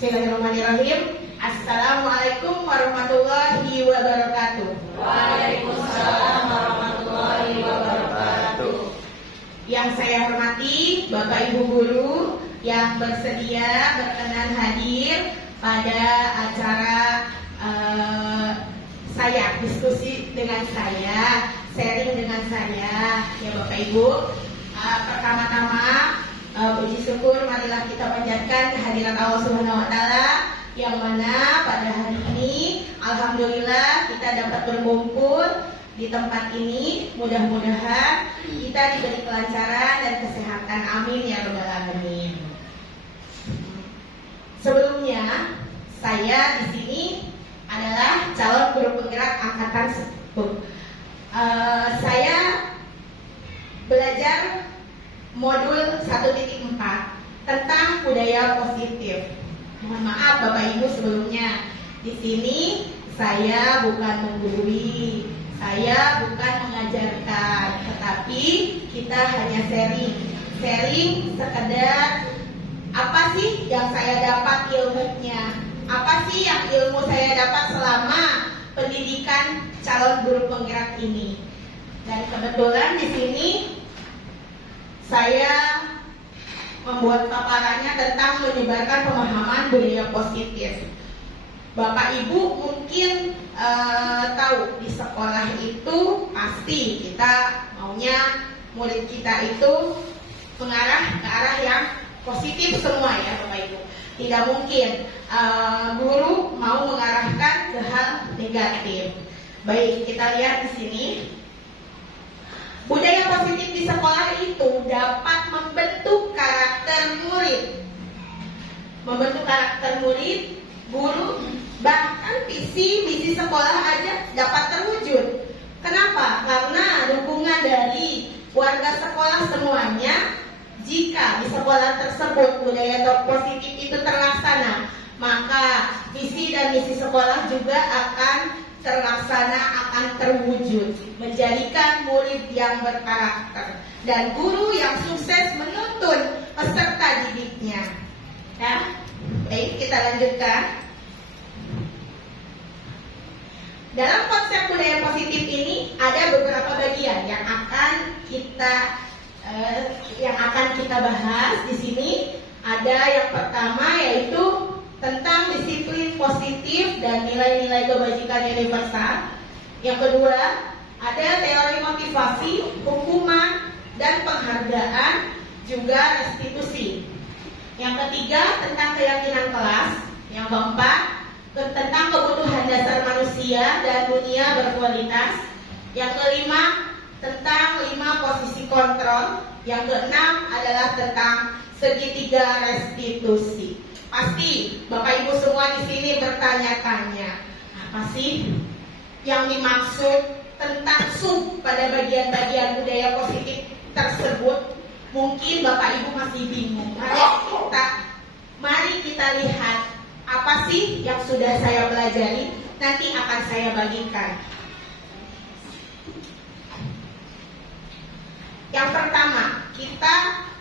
Bismillahirrahmanirrahim. Assalamualaikum warahmatullahi wabarakatuh. Waalaikumsalam warahmatullahi wabarakatuh. Yang saya hormati Bapak Ibu guru yang bersedia berkenan hadir pada acara saya, diskusi dengan saya, sharing dengan saya, ya Bapak Ibu. Pertama-tama puji syukur marilah kita panjatkan kehadiran Allah Subhanahu wa taala yang mana pada hari ini alhamdulillah kita dapat berkumpul di tempat ini. Mudah-mudahan kita diberi kelancaran dan kesehatan, amin ya rabbal alamin. Sebelumnya saya di sini adalah calon guru penggerak angkatan 10. Saya belajar modul 1.4 tentang budaya positif. Mohon maaf Bapak Ibu sebelumnya. Di sini saya bukan menggurui, saya bukan mengajarkan, tetapi kita hanya sharing sekedar apa sih yang saya dapat ilmunya, apa sih yang ilmu saya dapat selama pendidikan calon guru penggerak ini. Dan kebetulan di sini saya membuat paparannya tentang menyebarkan pemahaman budaya positif. Bapak Ibu mungkin tahu di sekolah itu pasti kita maunya murid kita itu mengarah ke arah yang positif semua ya Bapak Ibu. Tidak mungkin guru mau mengarahkan ke hal negatif. Baik, kita lihat di sini. Budaya positif di sekolah itu dapat membentuk karakter murid. Membentuk karakter murid, guru, bahkan visi misi sekolah aja dapat terwujud. Kenapa? Karena dukungan dari warga sekolah semuanya. Jika di sekolah tersebut budaya positif itu terlaksana, maka visi dan misi sekolah juga akan terlaksana, akan terwujud, menjadikan murid yang berkarakter dan guru yang sukses menuntun peserta didiknya. Ya, baik, kita lanjutkan. Dalam konsep budaya positif ini ada beberapa bagian yang akan kita bahas di sini. Ada yang pertama yaitu tentang disiplin positif dan nilai-nilai kebajikan universal. Yang kedua, ada teori motivasi, hukuman, dan penghargaan, juga restitusi. Yang ketiga, tentang keyakinan kelas. Yang keempat, tentang kebutuhan dasar manusia dan dunia berkualitas. Yang kelima, tentang 5 posisi kontrol. Yang keenam adalah tentang segitiga restitusi. Pasti Bapak Ibu semua di sini bertanya-tanya, apa sih yang dimaksud tentang sub pada bagian-bagian budaya positif tersebut? Mungkin Bapak Ibu masih bingung. Mari kita lihat apa sih yang sudah saya pelajari, nanti akan saya bagikan. Yang pertama, kita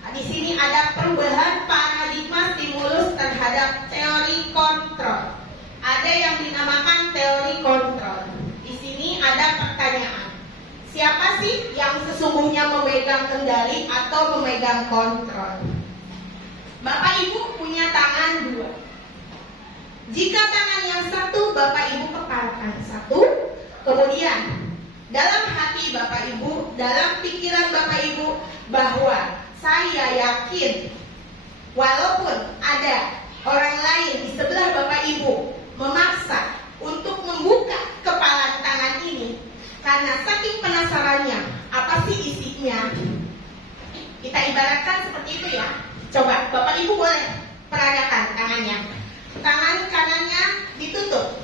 di sini ada perubahan paradigma stimulus terhadap teori kontrol. Ada yang dinamakan teori kontrol. Di sini ada pertanyaan. Siapa sih yang sesungguhnya memegang kendali atau memegang kontrol? Bapak Ibu punya tangan 2. Jika tangan yang satu Bapak Ibu kepalkan satu, kemudian dalam hati Bapak Ibu, dalam pikiran Bapak Ibu bahwa saya yakin walaupun ada orang lain di sebelah Bapak Ibu memaksa untuk membuka kepalan tangan ini karena saking penasarannya apa sih isinya. Kita ibaratkan seperti itu ya. Coba Bapak Ibu boleh peragakan tangannya. Tangan kanannya ditutup.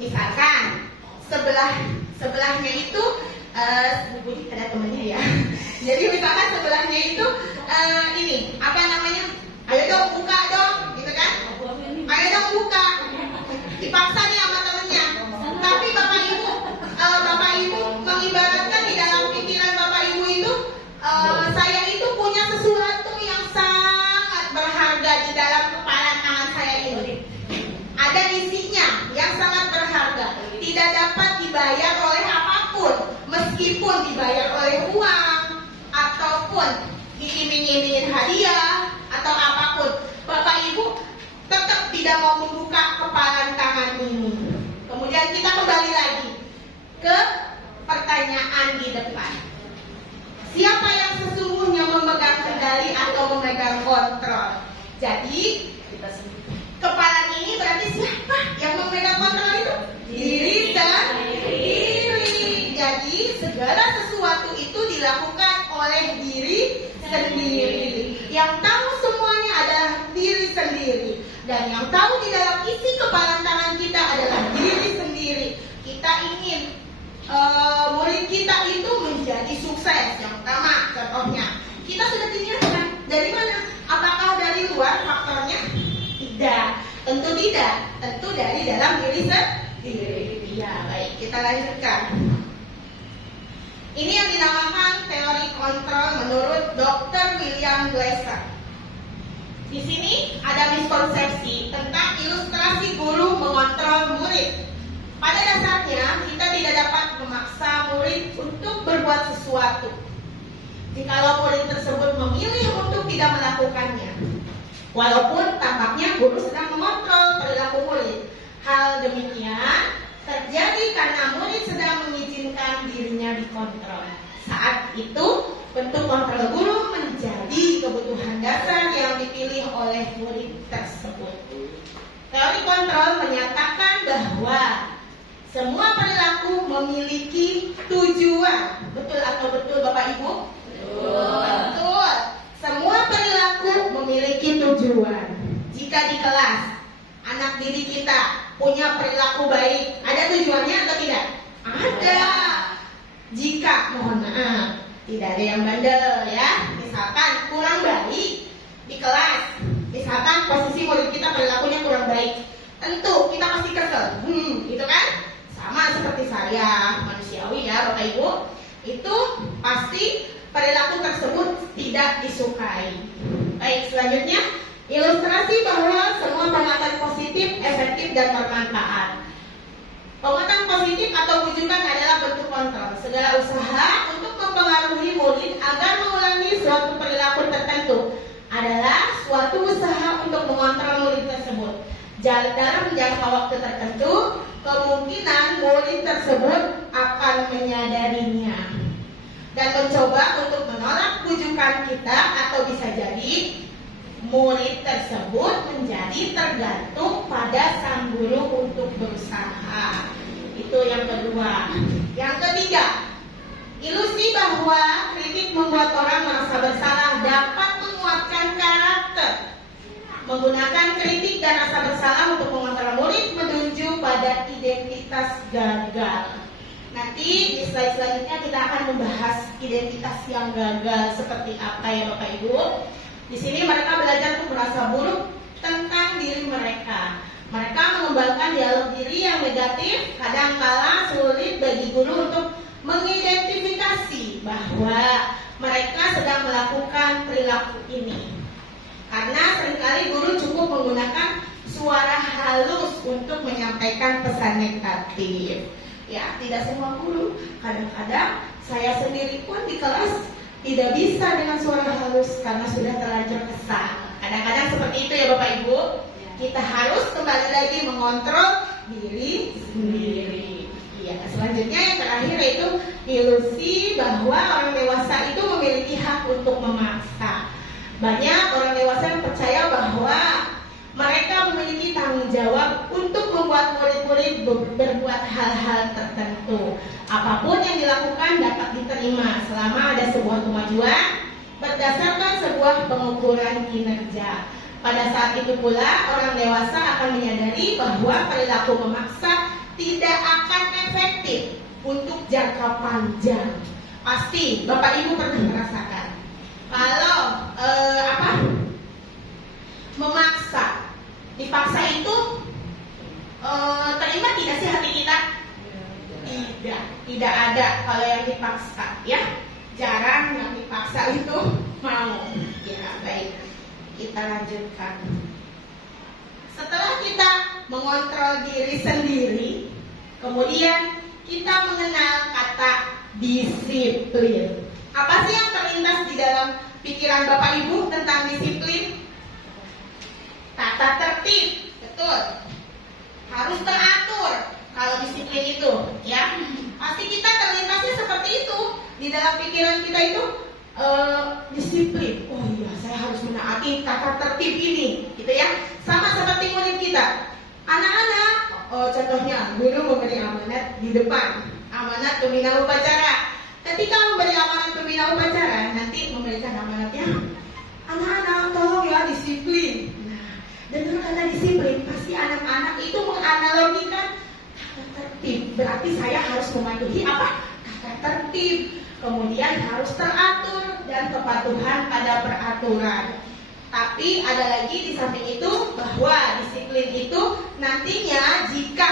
Misalkan sebelahnya itu ada temennya ya. Jadi misalkan sebelahnya itu ini apa namanya? Ayo dong buka dong, gitu kan? Ayo dong buka. Dipaksa nih sama temennya. Tapi Bapak Ibu mengibaratkan di dalam pikiran Bapak Ibu itu saya itu punya sesuatu yang sangat berharga di dalam kepala tangan saya ini. meskipun dibayar oleh uang ataupun diiming-imingin hadiah atau apapun, Bapak Ibu tetap tidak mau membuka kepalan tangan ini. Kemudian kita kembali lagi ke pertanyaan di depan. Siapa yang sesungguhnya memegang kendali atau memegang kontrol? Jadi kepalan ini berarti siapa yang memegang kontrol itu? Diri sendiri. Jadi segala sesuatu itu dilakukan oleh diri sendiri. Yang tahu semuanya adalah diri sendiri. Dan yang tahu di dalam isi kepalan tangan kita adalah diri sendiri. Kita ingin murid kita itu menjadi sukses. Yang pertama, contohnya, kita sudah dinilai dari mana? Apakah dari luar faktornya? Tidak, tentu tidak. Tentu dari dalam diri sendiri. Ya, baik, kita lanjutkan. Ini yang dinamakan teori kontrol menurut Dr. William Glasser. Di sini ada miskonsepsi tentang ilustrasi guru mengontrol murid. Pada dasarnya, kita tidak dapat memaksa murid untuk berbuat sesuatu jikalau murid tersebut memilih untuk tidak melakukannya. Walaupun tampaknya guru sedang mengontrol perilaku murid. Hal demikian terjadi karena murid sedang mengizinkan dirinya dikontrol. Saat itu, bentuk kontrol guru menjadi kebutuhan dasar yang dipilih oleh murid tersebut. Teori kontrol menyatakan bahwa semua perilaku memiliki tujuan. Betul atau betul Bapak Ibu? Betul. Semua perilaku memiliki tujuan. Jika di kelas anak didik kita punya perilaku baik, ada tujuannya atau tidak? Ada. Jika, mohon maaf, tidak ada yang bandel ya. Misalkan kurang baik di kelas, misalkan posisi murid kita perilakunya kurang baik, tentu kita pasti kesel, gitu kan? Sama seperti saya, manusiawi ya Bapak Ibu. Itu pasti perilaku tersebut tidak disukai. Baik, selanjutnya ilustrasi bahwa semua penguatan positif, efektif dan bermanfaat. Penguatan positif atau bujukan adalah bentuk kontrol. Segala usaha untuk mempengaruhi murid agar mengulangi suatu perilaku tertentu adalah suatu usaha untuk mengontrol murid tersebut. Dalam jangka waktu tertentu, kemungkinan murid tersebut akan menyadarinya dan mencoba untuk menolak bujukan kita, atau bisa jadi murid tersebut menjadi tergantung pada sang guru untuk berusaha. Itu yang kedua. Yang ketiga, ilusi bahwa kritik membuat orang merasa bersalah dapat menguatkan karakter. Menggunakan kritik dan rasa bersalah untuk mengontrol murid menuju pada identitas gagal. Nanti di slide selanjutnya kita akan membahas identitas yang gagal seperti apa ya Bapak Ibu. Di sini mereka belajar untuk merasa buruk tentang diri mereka. Mereka mengembangkan dialog diri yang negatif, kadangkala sulit bagi guru untuk mengidentifikasi bahwa mereka sedang melakukan perilaku ini. Karena seringkali guru cukup menggunakan suara halus untuk menyampaikan pesan negatif. Ya, tidak semua guru. Kadang-kadang saya sendiri pun di kelas tidak bisa dengan suara halus karena sudah terlanjur kesal. Kadang-kadang seperti itu ya Bapak Ibu. Kita harus kembali lagi mengontrol diri sendiri. Ya, selanjutnya yang terakhir yaitu ilusi bahwa orang dewasa itu memiliki hak untuk memaksa. Banyak orang dewasa yang percaya bahwa mereka memiliki tanggung jawab untuk membuat murid-murid berbuat hal-hal tertentu. Apapun yang dilakukan dapat diterima selama ada sebuah kemajuan berdasarkan sebuah pengukuran kinerja. Pada saat itu pula orang dewasa akan menyadari bahwa perilaku memaksa tidak akan efektif untuk jangka panjang. Pasti Bapak Ibu pernah merasakan kalau memaksa, dipaksa itu terima tidak sih hati kita? Tidak ada kalau yang dipaksa ya. Jarang yang dipaksa itu mau. Ya, baik. Kita lanjutkan. Setelah kita mengontrol diri sendiri, kemudian kita mengenal kata disiplin. Apa sih yang terlintas di dalam pikiran Bapak Ibu tentang disiplin? Tata tertib, betul. Harus teratur kalau disiplin itu, ya. Pasti kita terlintasnya seperti itu di dalam pikiran kita itu. Disiplin. Oh iya, saya harus menaati tata tertib ini, gitu ya. Sama seperti murid kita. Anak-anak, contohnya guru memberi amanat di depan, amanat pembina upacara. Ketika memberi amanat pembina upacara, nanti memberikan amanatnya, anak-anak tolong ya disiplin. Nah, dengan kata disiplin, pasti anak-anak itu menganalogikan tata tertib. Berarti saya harus mematuhi apa? Tata tertib. Kemudian harus teratur dan kepatuhan pada peraturan. Tapi ada lagi di samping itu bahwa disiplin itu nantinya jika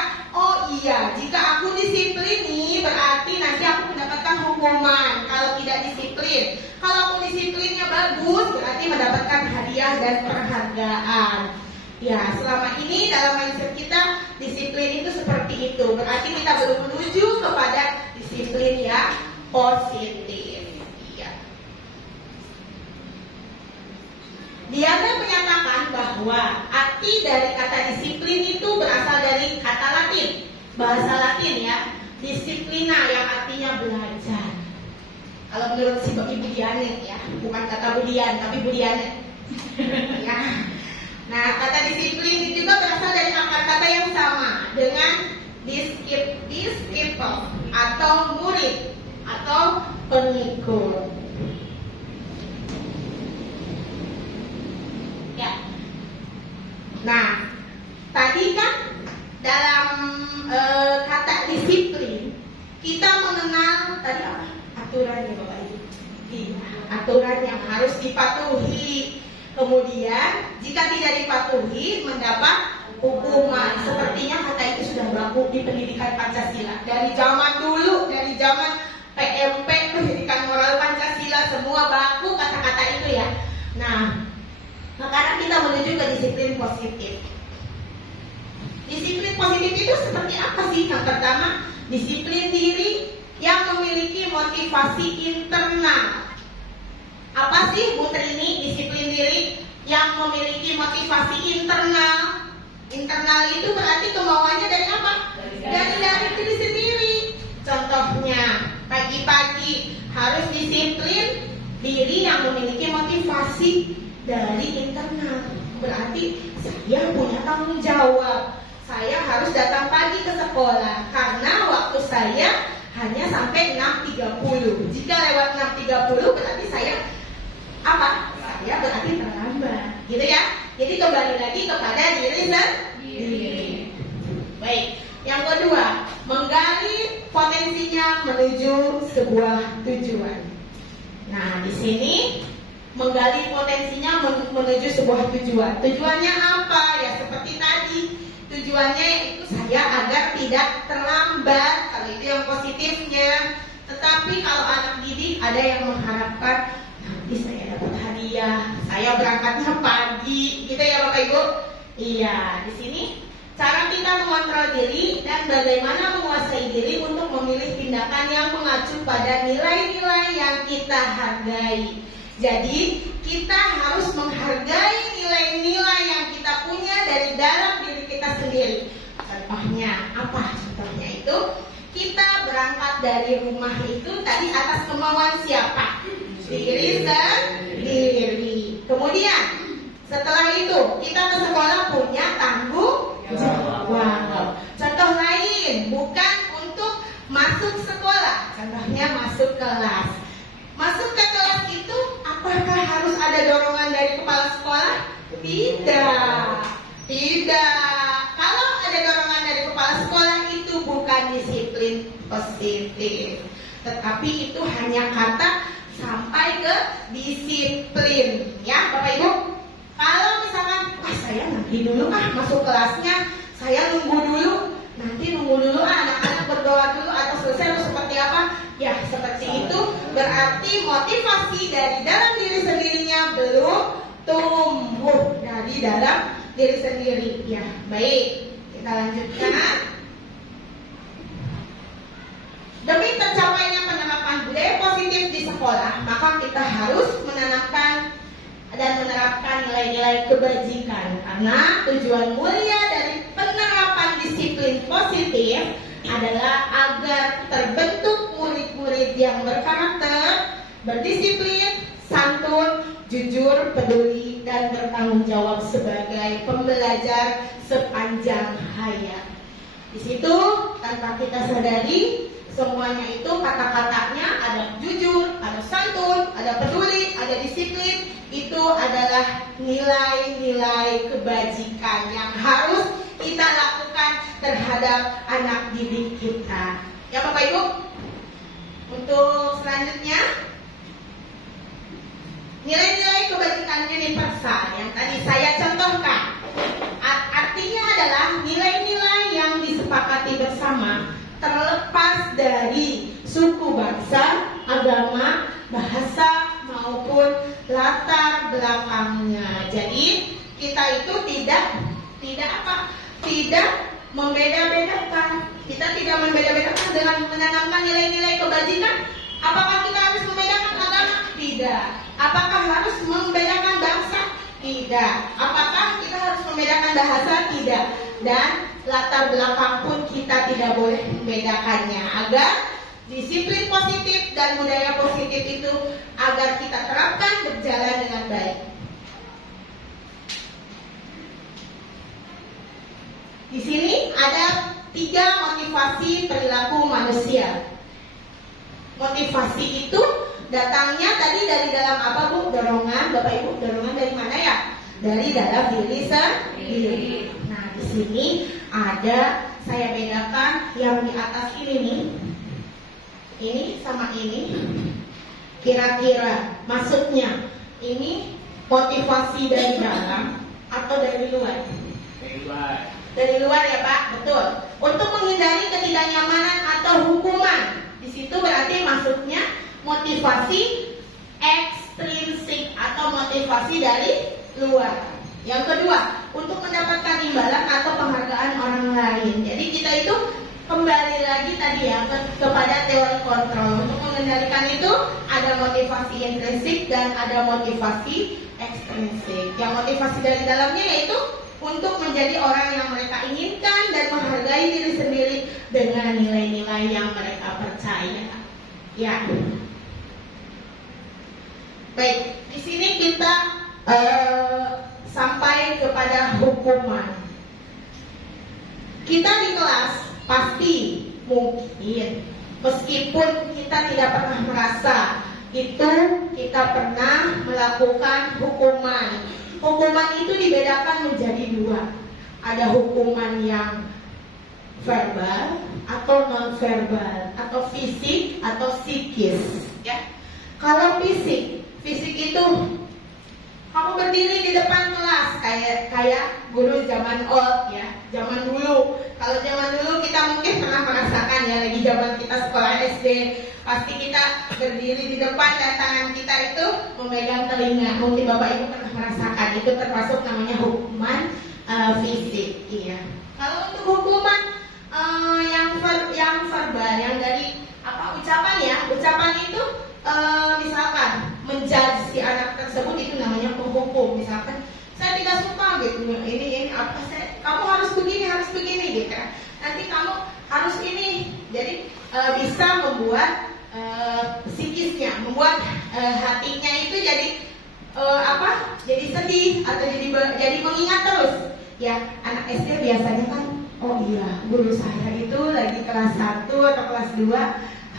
aku disiplin nih berarti nanti aku mendapatkan hukuman kalau tidak disiplin. Kalau aku disiplinnya bagus berarti mendapatkan hadiah dan penghargaan. Ya, selama ini dalam mindset kita disiplin itu seperti itu. Berarti kita belum menuju kepada disiplin yang positif. Ya. Diana menyatakan bahwa arti dari kata disiplin itu berasal dari kata Latin, bahasa Latin ya, disiplina yang artinya belajar. Kalau menurut si Ibu Dianet ya, bukan kata Budian tapi Budianet. Ya. Nah, kata disiplin itu juga berasal dari akar kata yang sama dengan disciple atau murid atau pengikut. Ya. Nah, tadi kan dalam kata disiplin kita mengenal tadi apa? Aturan ya Bapak Ibu. Iya, aturan yang harus dipatuhi. Kemudian jika tidak dipatuhi mendapat hukuman. Sepertinya kata itu sudah baku di pendidikan Pancasila. Dari zaman dulu, dari zaman PMP, pendidikan moral Pancasila, semua baku kata-kata itu ya. Nah, sekarang kita menuju ke disiplin positif. Disiplin positif itu seperti apa sih? Yang pertama, disiplin diri yang memiliki motivasi internal. Apa sih Bu Trini disiplin diri yang memiliki motivasi internal? Internal itu berarti kemauannya dari apa? Dari diri sendiri. Contohnya, pagi-pagi harus disiplin diri yang memiliki motivasi dari internal. Berarti saya punya tanggung jawab. Saya harus datang pagi ke sekolah karena waktu saya hanya sampai 6.30. Jika lewat 6.30 berarti saya apa? Saya berarti terlambat, gitu ya. Jadi kembali lagi kepada diri sendiri. Baik. Yang kedua, menggali potensinya menuju sebuah tujuan. Nah, di sini menggali potensinya menuju sebuah tujuan. Tujuannya apa? Ya seperti tadi. Tujuannya itu saya agar tidak terlambat. Kalau itu yang positifnya. Tetapi kalau anak didik ada yang mengharapkan nanti saya dapat hadiah, saya berangkatnya pagi, gitu ya Bapak Ibu. Iya, di sini cara kita mengontrol diri dan bagaimana menguasai diri untuk memilih tindakan yang mengacu pada nilai-nilai yang kita hargai. Jadi kita harus menghargai nilai-nilai yang kita punya dari dalam diri kita sendiri. Contohnya apa? Contohnya itu kita berangkat dari rumah itu tadi atas kemauan siapa? Diri sendiri. Kemudian setelah itu kita ke sekolah punya tanggung jawab. Contoh lain, bukan untuk masuk sekolah, contohnya masuk kelas. Masuk ke kelas itu apakah harus ada dorongan dari kepala sekolah? Tidak. Kalau ada dorongan dari kepala sekolah itu bukan disiplin positif, tetapi itu hanya kata sampai ke disiplin, ya Bapak Ibu. Kalau misalkan, saya nanti dulu masuk kelasnya, saya nunggu dulu anak-anak berdoa dulu atau selesai harus seperti apa? Ya seperti itu berarti motivasi dari dalam diri sendirinya belum tumbuh dari dalam diri sendiri. Ya baik, kita lanjutkan. Demi tercapainya penerapan sekolah, maka kita harus menanamkan dan menerapkan nilai-nilai kebajikan, karena tujuan mulia dari penerapan disiplin positif adalah agar terbentuk murid-murid yang berkarakter, berdisiplin, santun, jujur, peduli, dan bertanggung jawab sebagai pembelajar sepanjang hayat. Di situ tanpa kita sadari, semuanya itu kata-katanya ada jujur, ada santun, ada peduli, ada disiplin. Itu adalah nilai-nilai kebajikan yang harus kita lakukan terhadap anak didik kita. Ya Bapak Ibu? Untuk selanjutnya, nilai-nilai kebajikan universal yang tadi saya contohkan. Artinya adalah nilai-nilai yang disepakati bersama, terlepas dari suku bangsa, agama, bahasa, maupun latar belakangnya. Jadi kita itu tidak membeda-bedakan. Kita tidak membeda-bedakan dengan menanamkan nilai-nilai kebajikan. Apakah kita harus membedakan agama? Tidak. Apakah harus membedakan bangsa? Tidak. Apakah kita harus membedakan bahasa? Tidak. Dan latar belakang pun kita tidak boleh membedakannya, agar disiplin positif dan budaya positif itu agar kita terapkan berjalan dengan baik. Di sini ada 3 motivasi perilaku manusia. Motivasi itu datangnya tadi dari dalam apa Bu? Dorongan, Bapak Ibu, dorongan dari mana ya? Dari dalam diri sendiri. Nah, di sini ada, saya bedakan yang di atas ini nih. Ini sama ini. Kira-kira maksudnya ini motivasi dari dalam atau dari luar? Dari luar. Dari luar ya Pak, betul. Untuk menghindari ketidaknyamanan atau hukuman. Di situ berarti maksudnya motivasi ekstrinsik atau motivasi dari luar. Yang kedua, untuk mendapatkan imbalan atau penghargaan orang lain. Jadi kita itu kembali lagi tadi ya kepada teori kontrol. Untuk mengendalikan itu ada motivasi intrinsik dan ada motivasi ekstrinsik. Yang motivasi dari dalamnya yaitu untuk menjadi orang yang mereka inginkan dan menghargai diri sendiri dengan nilai-nilai yang mereka percaya. Ya. Baik, di sini kita sampai kepada hukuman. Kita di kelas pasti mungkin meskipun kita tidak pernah merasa itu kita pernah melakukan hukuman. Hukuman itu dibedakan menjadi 2. Ada hukuman yang verbal atau non verbal, atau fisik atau psikis ya. Kalau fisik itu kamu berdiri di depan kelas kayak guru zaman old ya, zaman dulu. Kalau zaman dulu kita mungkin pernah merasakan ya, lagi zaman kita sekolah SD, pasti kita berdiri di depan dan tangan kita itu memegang telinga. Mungkin Bapak Ibu pernah merasakan, itu termasuk namanya hukuman fisik. Iya. Kalau untuk hukuman yang verbal, yang dari ucapan ya, ucapan itu misalkan menjudge si anak tersebut itu namanya penghukum. Misalkan saya tidak suka gitu, ini apa kamu harus begini gitu kan. Nanti kamu harus ini. Jadi bisa membuat psikisnya, membuat hatinya itu jadi jadi sedih atau jadi mengingat terus. Ya, anak SD biasanya kan, oh iya, guru saya itu lagi kelas 1 atau kelas 2,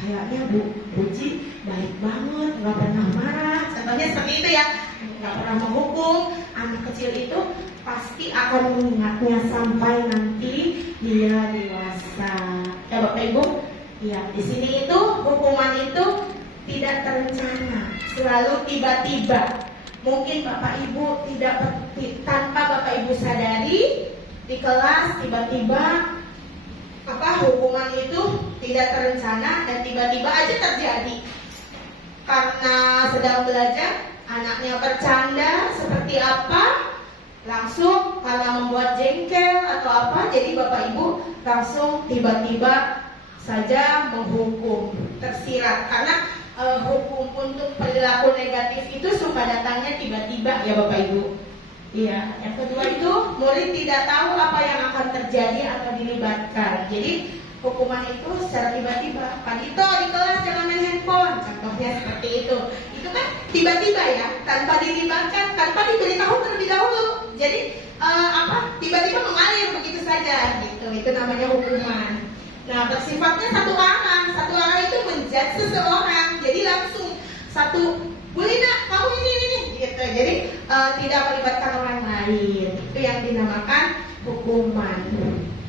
kayaknya Bu Puji baik banget, nggak pernah marah. Contohnya seperti itu ya, nggak pernah menghukum. Anak kecil itu pasti akan mengingatnya sampai nanti dia dewasa. Ya Bapak Ibu, ya di sini itu hukuman itu tidak terencana, selalu tiba-tiba. Mungkin Bapak Ibu tanpa Bapak Ibu sadari di kelas tiba-tiba hukuman itu tidak terencana dan tiba-tiba aja terjadi. Karena sedang belajar, anaknya bercanda seperti apa, langsung karena membuat jengkel atau apa, jadi Bapak Ibu langsung tiba-tiba saja menghukum, tersirat. Karena hukum untuk perilaku negatif itu suka datangnya tiba-tiba ya Bapak Ibu. Iya, yang kedua itu murid tidak tahu apa yang akan terjadi atau dilibatkan. Jadi hukuman itu secara tiba-tiba. Pak Dito di kelas jangan main handphone, contohnya seperti itu. Itu kan tiba-tiba ya, tanpa dilibatkan, tanpa diberitahu terlebih dahulu. Jadi tiba-tiba mengalir begitu saja gitu. Itu namanya hukuman. Nah, bersifatnya satu arah itu menjudge seseorang. Jadi langsung satu, Bulina, kamu ini gitu. Jadi tidak melibatkan orang lain. Itu yang dinamakan hukuman.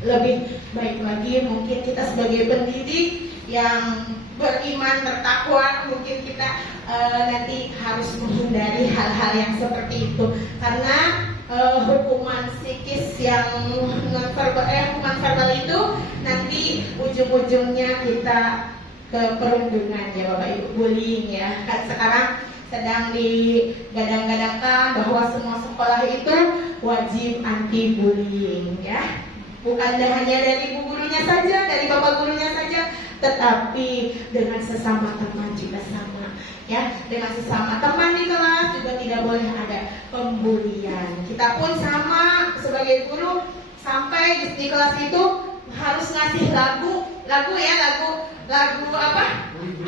Lebih baik lagi mungkin kita sebagai pendidik yang beriman bertakwa, mungkin kita nanti harus menghindari hal-hal yang seperti itu, karena hukuman psikis yang hukuman verbal itu nanti ujung-ujungnya kita ke perundungan ya Bapak Ibu, bullying ya. Kan sekarang sedang digadang-gadangkan bahwa semua sekolah itu wajib anti bullying ya. Bukan hanya dari ibu gurunya saja, dari bapak gurunya saja, tetapi dengan sesama teman juga sama ya. Dengan sesama teman di kelas juga tidak boleh ada pembulian. Kita pun sama sebagai guru, sampai di kelas itu harus ngasih lagu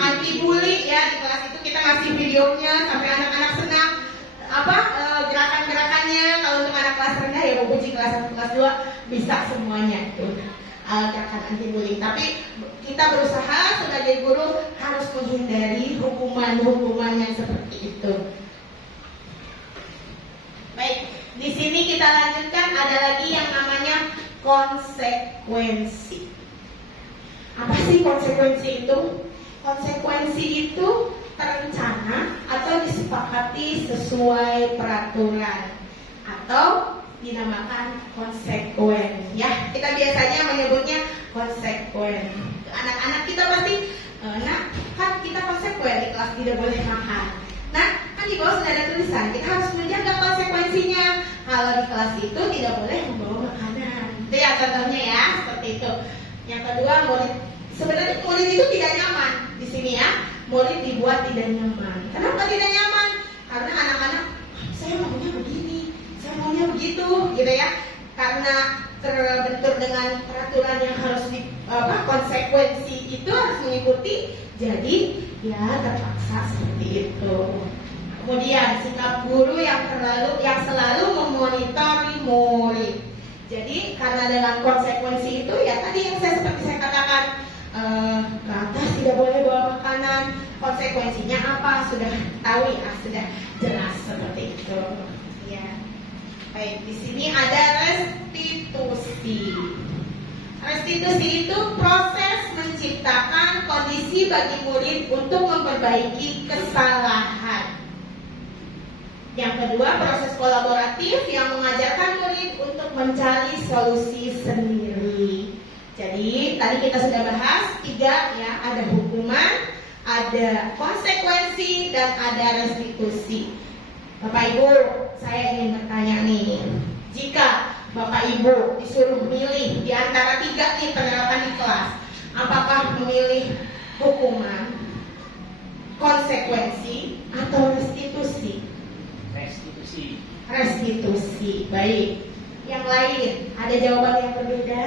anti bully ya. Di kelas itu kita ngasih videonya sampai anak-anak senang gerakan-gerakannya. Kalau untuk anak kelas rendah ya Bu Puji, kelas 1 kelas 2 bisa semuanya itu gerakan anti bullying. Tapi kita berusaha sebagai guru harus menghindari hukuman-hukuman yang seperti itu. Baik, di sini kita lanjutkan, ada lagi yang namanya konsekuensi. Apa sih konsekuensi itu? Konsekuensi itu terencana atau disepakati sesuai peraturan atau dinamakan konsekuen ya. Kita biasanya menyebutnya konsekuen. Anak-anak kita pasti kan kita konsekuen di kelas tidak boleh makan. Nah, kan di bawah sudah ada tulisan, kita harus menjaga konsekuensinya. Kalau di kelas itu tidak boleh membawa makanan. Itu ya contohnya ya, seperti itu. Yang kedua, sebenarnya murid itu tidak nyaman di sini ya. Murid dibuat tidak nyaman. Kenapa tidak nyaman? Karena anak-anak, saya maunya begini, saya maunya begitu, gitu ya. Karena terbentur dengan peraturan yang harus konsekuensi itu harus mengikuti. Jadi ya terpaksa seperti itu. Kemudian sikap guru yang selalu memonitori murid. Jadi karena dengan konsekuensi itu ya tadi yang seperti saya katakan, ke atas tidak boleh bawa makanan. Konsekuensinya apa? Sudah tahu ya, sudah jelas seperti itu. Ya. Baik, di sini ada restitusi. Restitusi itu proses menciptakan kondisi bagi murid untuk memperbaiki kesalahan. Yang kedua, proses kolaboratif yang mengajarkan murid untuk mencari solusi sendiri. Jadi tadi kita sudah bahas 3 ya, ada hukuman, ada konsekuensi, dan ada restitusi. Bapak Ibu, saya ingin bertanya nih, jika Bapak Ibu disuruh milih di antara 3 nih penerapan di kelas, apakah memilih hukuman, konsekuensi, atau restitusi? Restitusi. Baik. Yang lain, ada jawaban yang berbeda?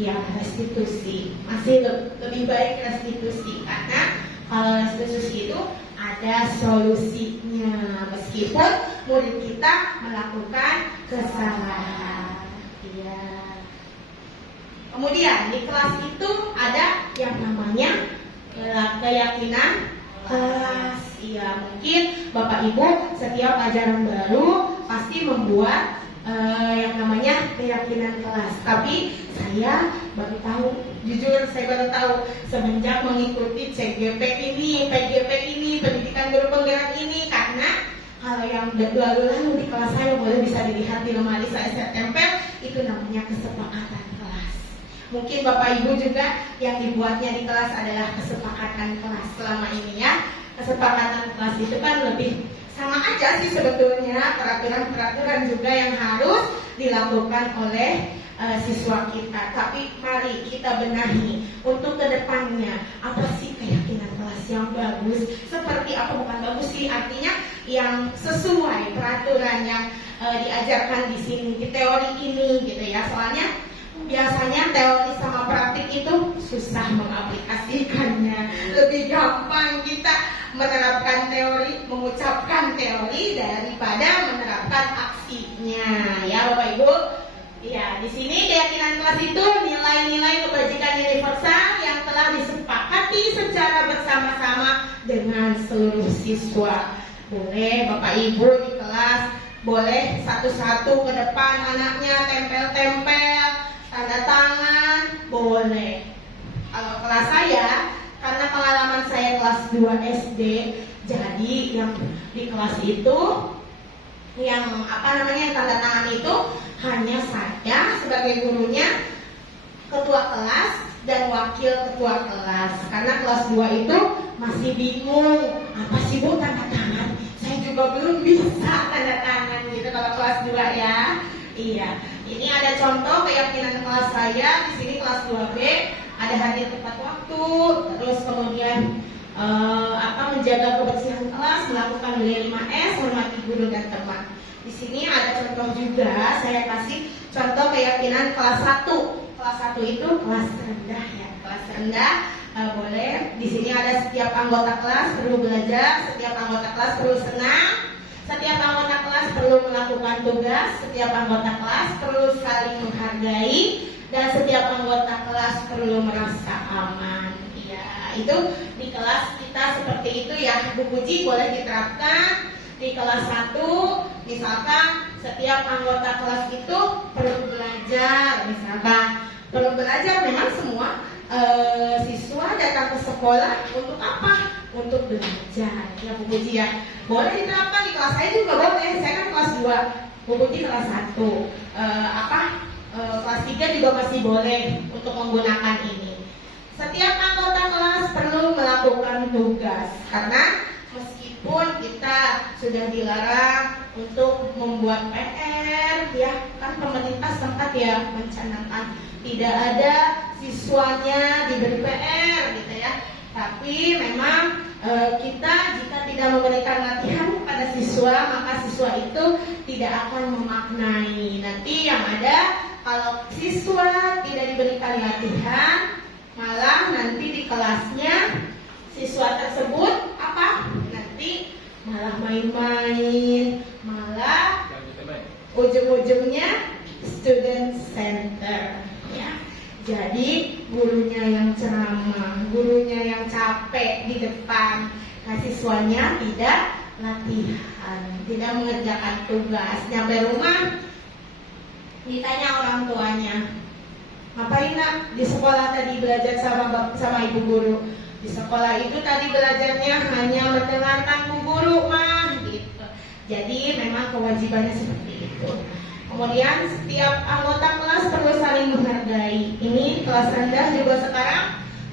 Ya, restitusi. Masih lebih baik restitusi, karena kalau restitusi itu ada solusinya meskipun murid kita melakukan kesalahan. Ya. Kemudian di kelas itu ada yang namanya keyakinan kelas. Ya, mungkin Bapak Ibu setiap ajaran baru pasti membuat yang namanya keyakinan kelas. Tapi saya baru tahu, jujur saya baru tahu semenjak mengikuti CGP ini, PGP ini, pendidikan guru penggerak ini. Karena kalau yang lalu di kelas saya boleh bisa dilihat di lemari saya tempel, itu namanya kesepakatan kelas. Mungkin Bapak Ibu juga yang dibuatnya di kelas adalah kesepakatan kelas selama ini ya. Kesepakatan kelas itu kan lebih sama aja sih sebetulnya, peraturan-peraturan juga yang harus dilakukan oleh siswa kita. Tapi mari kita benahi untuk kedepannya, apa sih keyakinan kelas yang bagus, seperti apa, bukan bagus sih, artinya yang sesuai peraturan yang diajarkan di sini, di teori ini gitu ya. Soalnya biasanya teori sama praktik itu susah mengaplikasikannya. Lebih gampang kita menerapkan teori, mengucapkan teori daripada menerapkan aksinya. Ya Bapak Ibu. Ya, di sini keyakinan kelas itu nilai-nilai kebajikan universal yang telah disepakati secara bersama-sama dengan seluruh siswa. Boleh Bapak Ibu di kelas, boleh satu-satu ke depan anaknya tempel-tempel, tanda tangan, boleh. Kalau kelas saya, karena pengalaman saya kelas 2 SD, jadi yang di kelas itu yang tanda tangan itu hanya saya sebagai gurunya, ketua kelas dan wakil ketua kelas. Karena kelas 2 itu masih bingung, apa sih Bu tanda tangan? Saya juga belum bisa tanda tangan gitu kalau kelas 2 ya. Iya. Ini ada contoh keyakinan kelas saya. Di sini kelas 2B ada hadir tepat waktu, terus kemudian menjaga kebersihan kelas, melakukan nilai 5S, hormati guru dan teman. Di sini ada contoh juga, saya kasih contoh keyakinan kelas 1. Kelas 1 itu kelas rendah ya, kelas rendah boleh. Di sini ada setiap anggota kelas perlu belajar, setiap anggota kelas perlu senang, setiap anggota kelas perlu melakukan tugas, setiap anggota kelas perlu saling menghargai, dan setiap anggota kelas perlu merasa aman. Ya, itu di kelas kita seperti itu ya. Bu Puji boleh diterapkan di kelas 1. Misalkan setiap anggota kelas itu perlu belajar. Misalkan perlu belajar, memang semua siswa datang ke sekolah untuk apa? Untuk belajar. Ya Bu Puji ya. Boleh diterapkan di kelas saya juga boleh. Saya kan kelas 2, Bu Puji kelas 1. Kelas 3 juga masih boleh untuk menggunakan ini. Setiap anggota kelas perlu melakukan tugas, karena meskipun kita sudah dilarang untuk membuat PR, ya kan pemerintah sempat ya mencanangkan tidak ada siswanya diberi PR gitu ya. Tapi memang kita jika tidak memberikan latihan kepada siswa, maka siswa itu tidak akan memaknai. Nanti yang ada, kalau siswa tidak diberikan latihan, malah nanti di kelasnya siswa tersebut nanti malah main-main, malah ujung-ujungnya student center ya. Jadi gurunya yang ceramah, gurunya yang capek di depan, nah siswanya tidak latihan, tidak mengerjakan tugas. Nyampe rumah ditanya orang tuanya, ngapain nak di sekolah tadi belajar sama ibu guru? Di sekolah itu tadi belajarnya hanya mendengarkan bu guru mah gitu. Jadi memang kewajibannya seperti itu. Kemudian setiap anggota kelas perlu saling menghargai. Ini kelas rendah juga sekarang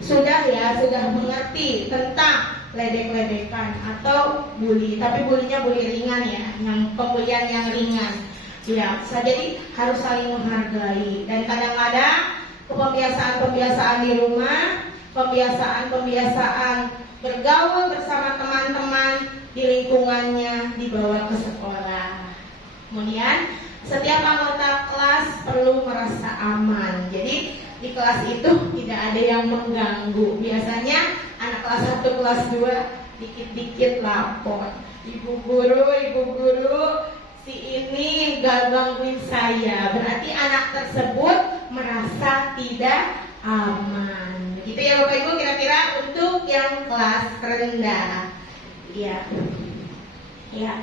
sudah mengerti tentang ledek-ledekan atau bully. Tapi bulinya bully ringan ya, yang pembulian yang ringan. Ya, jadi harus saling menghargai. Dan kadang-kadang kebiasaan-kebiasaan di rumah, kebiasaan bergaul bersama teman-teman di lingkungannya dibawa ke sekolah. Kemudian setiap anggota kelas perlu merasa aman. Jadi di kelas itu tidak ada yang mengganggu. Biasanya anak kelas 1, kelas 2 dikit-dikit lapor, ibu guru si ini gak gangguin saya. Berarti anak tersebut merasa tidak aman. Begitu ya Bapak Ibu, kira-kira untuk yang kelas rendah. Iya. Ya.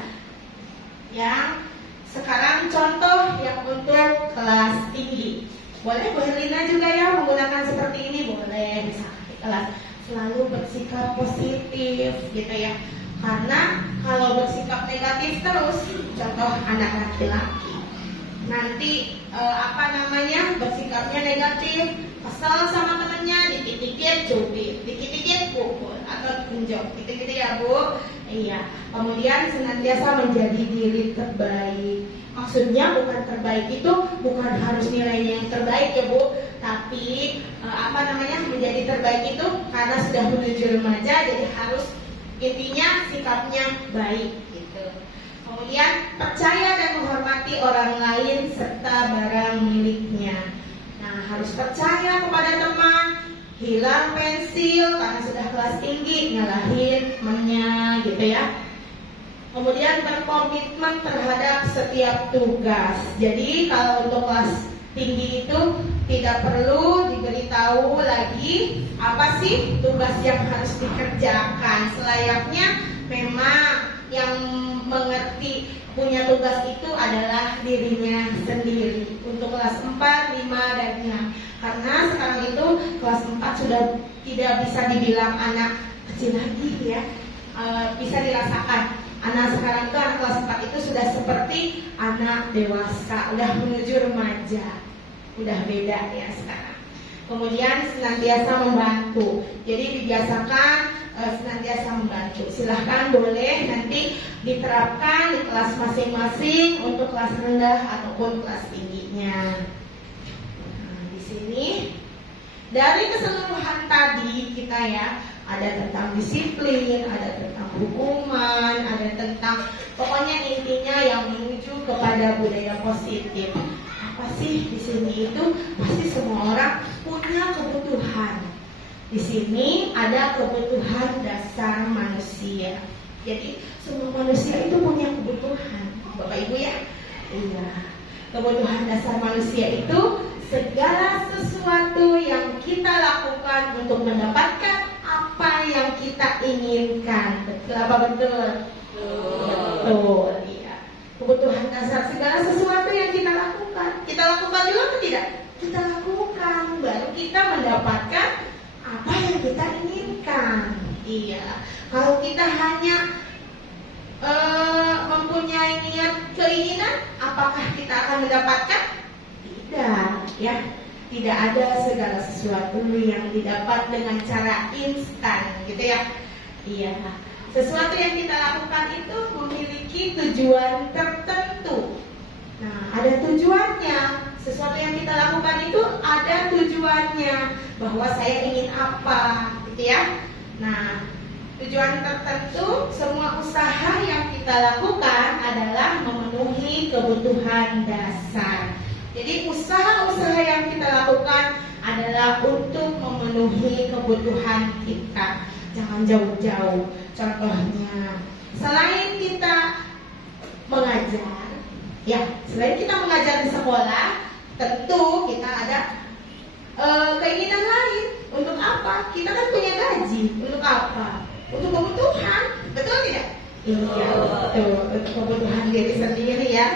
Yang sekarang contoh yang untuk kelas tinggi. Boleh Bu Herlina juga ya menggunakan seperti ini, boleh. Misalkan di kelas selalu bersikap positif gitu ya. Karena kalau bersikap negatif terus, contoh anak laki-laki, nanti bersikapnya negatif, kesel sama temennya, dikit-dikit cubit, dikit-dikit pukul atau tunjuk, gitu-gitu ya Bu. Iya. Kemudian senantiasa menjadi diri terbaik. Maksudnya bukan terbaik itu bukan harus nilainya yang terbaik ya Bu, tapi menjadi terbaik itu karena sudah menuju remaja, jadi harus intinya sikapnya baik gitu. Kemudian percaya dan menghormati orang lain serta barang miliknya. Nah, harus percaya kepada teman. Hilang pensil karena sudah kelas tinggi, nyalahin temannya gitu ya. Kemudian berkomitmen terhadap setiap tugas. Jadi kalau untuk kelas tinggi itu tidak perlu diberitahu lagi apa sih tugas yang harus dikerjakan. Selayaknya memang yang mengerti punya tugas itu adalah dirinya sendiri. Untuk kelas 4, 5, dan 6. Karena sekarang itu kelas 4 sudah tidak bisa dibilang anak kecil lagi ya. Bisa dirasakan. Anak sekarang itu, anak kelas 4 itu sudah seperti anak dewasa, udah menuju remaja. Udah beda ya sekarang. Kemudian senantiasa membantu. Jadi dibiasakan senantiasa membantu. Silahkan boleh nanti diterapkan di kelas masing-masing untuk kelas rendah ataupun kelas tingginya. Nah, di sini dari keseluruhan tadi kita ya, ada tentang disiplin, ada tentang hukuman, ada tentang pokoknya intinya yang menuju kepada budaya positif. Apa sih di sini itu? Pasti semua orang punya kebutuhan. Di sini ada kebutuhan dasar manusia. Jadi semua manusia itu punya kebutuhan, Bapak Ibu ya. Iya. Kebutuhan dasar manusia itu segala sesuatu yang kita lakukan untuk mendapatkan apa yang kita inginkan. Betul apa betul? Betul. Iya. Kebutuhan dasar segala sesuatu yang kita lakukan. Kita lakukan juga atau tidak? Kita lakukan, baru kita mendapatkan apa yang kita inginkan. Iya. Kalau kita hanya mempunyai niat keinginan, apakah kita akan mendapatkan? Tidak, ya. Tidak ada segala sesuatu yang didapat dengan cara instan, gitu ya. Iya. Sesuatu yang kita lakukan itu memiliki tujuan tertentu. Nah, ada tujuannya. Sesuatu yang kita lakukan itu ada tujuannya, bahwa saya ingin apa, gitu ya. Nah, tujuan tertentu, semua usaha yang kita lakukan adalah memenuhi kebutuhan dasar. Jadi usaha-usaha yang kita lakukan adalah untuk memenuhi kebutuhan kita. Jangan jauh-jauh. Contohnya, selain kita mengajar, ya, selain kita mengajar di sekolah, tentu kita ada keinginan lain. Untuk apa? Kita kan punya gaji. Untuk apa? Untuk kebutuhan. Betul tidak? Iya, betul. Untuk kebutuhan diri sendiri ya.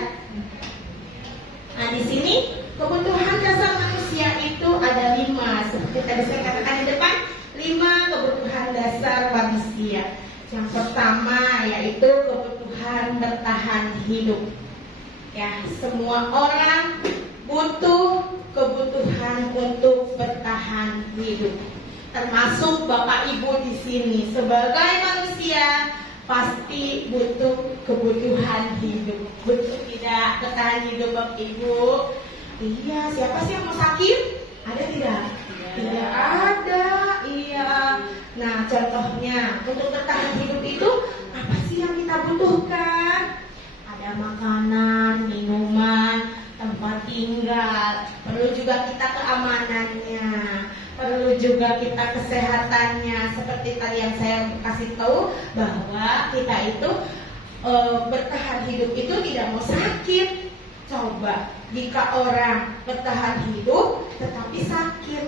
Nah, di sini kebutuhan dasar manusia itu ada 5. Seperti tadi saya katakan di depan, 5 kebutuhan dasar manusia. Yang pertama yaitu kebutuhan bertahan hidup. Ya, semua orang butuh kebutuhan untuk bertahan hidup. Termasuk Bapak Ibu di sini sebagai manusia pasti butuh kebutuhan hidup. Betul tidak? Bertahan hidup Bapak Ibu. Iya, siapa sih yang mau sakit? Ada tidak? Tidak ada. Iya. Nah, contohnya untuk bertahan hidup itu apa sih yang kita butuhkan? Ada makanan, minuman, tempat tinggal. Perlu juga kita keamanannya. Perlu juga kita kesehatannya. Seperti tadi yang saya kasih tahu bahwa kita itu bertahan hidup itu tidak mau sakit. Coba jika orang bertahan hidup tetapi sakit,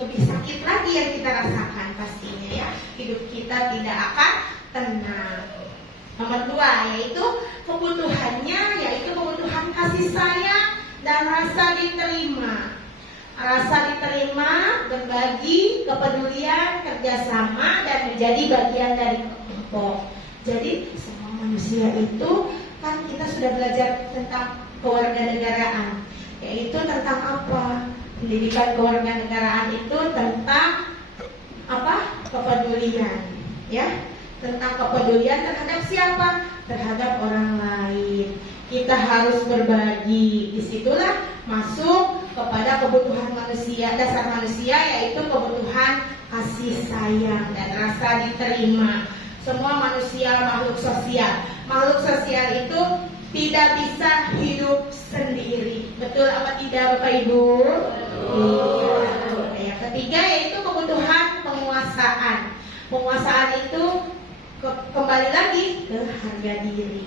lebih sakit lagi yang kita rasakan pastinya ya. Hidup kita tidak akan tenang. Nomor 2 yaitu kebutuhannya, yaitu kebutuhan kasih sayang dan rasa diterima. Rasa diterima, berbagi, kepedulian, kerjasama, dan menjadi bagian dari kelompok. Jadi semua manusia itu kan kita sudah belajar tentang kewarganegaraan, yaitu tentang apa? Pendidikan kewarganegaraan itu tentang apa? Kepedulian, ya. Tentang kepedulian terhadap siapa? Terhadap orang lain. kita harus berbagi. Disitulah masuk kepada kebutuhan manusia, dasar manusia, yaitu kebutuhan kasih sayang dan rasa diterima. Semua manusia makhluk sosial. Makhluk sosial itu tidak bisa hidup sendiri. Betul apa tidak, Bapak Ibu? Iya. Yang ketiga yaitu kebutuhan penguasaan. Penguasaan itu kembali lagi ke harga diri.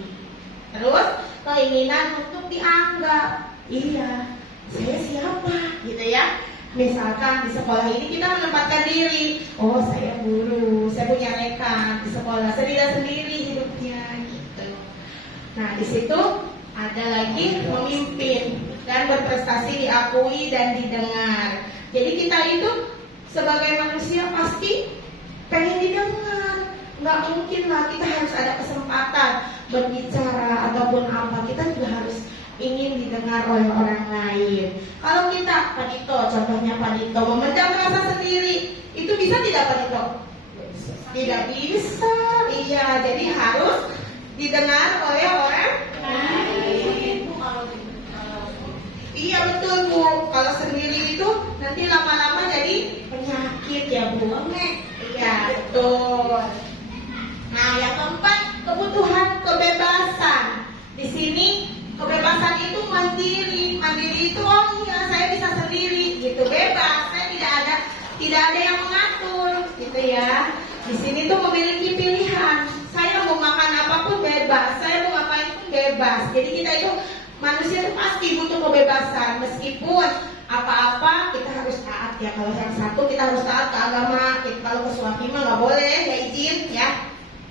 Terus keinginan untuk dianggap. Iya, saya siapa? Gitu ya. Misalkan di sekolah ini kita menempatkan diri, oh saya guru, saya punya rekan di sekolah, saya tidak sendiri hidupnya gitu. Nah di situ ada lagi memimpin dan berprestasi diakui dan didengar. Jadi kita itu sebagai manusia pasti pengen didengar. Nggak mungkin lah kita harus ada kesempatan berbicara ataupun apa, kita juga harus ingin didengar oleh orang lain. Kalau kita, Pak Dito, contohnya Pak Dito, memendam rasa sendiri, itu bisa tidak Pak Dito? Tidak bisa. Iya, jadi harus didengar oleh orang lain. Iya betul Bu. Kalau sendiri itu nanti lama-lama jadi penyakit ya Bu. Iya betul. Nah yang keempat, kebutuhan kebebasan. Di sini kebebasan itu mandiri. Mandiri itu oh iya saya bisa sendiri gitu, bebas. Saya tidak ada yang mengatur gitu ya. Di sini tuh memiliki pilihan. Saya mau makan apapun bebas, saya mau ngapain pun bebas. Jadi kita itu manusia itu pasti butuh kebebasan. Meskipun apa-apa kita harus taat ya. Kalau yang satu kita harus taat ke agama. Kalau ke suami mah nggak boleh ya, izin ya.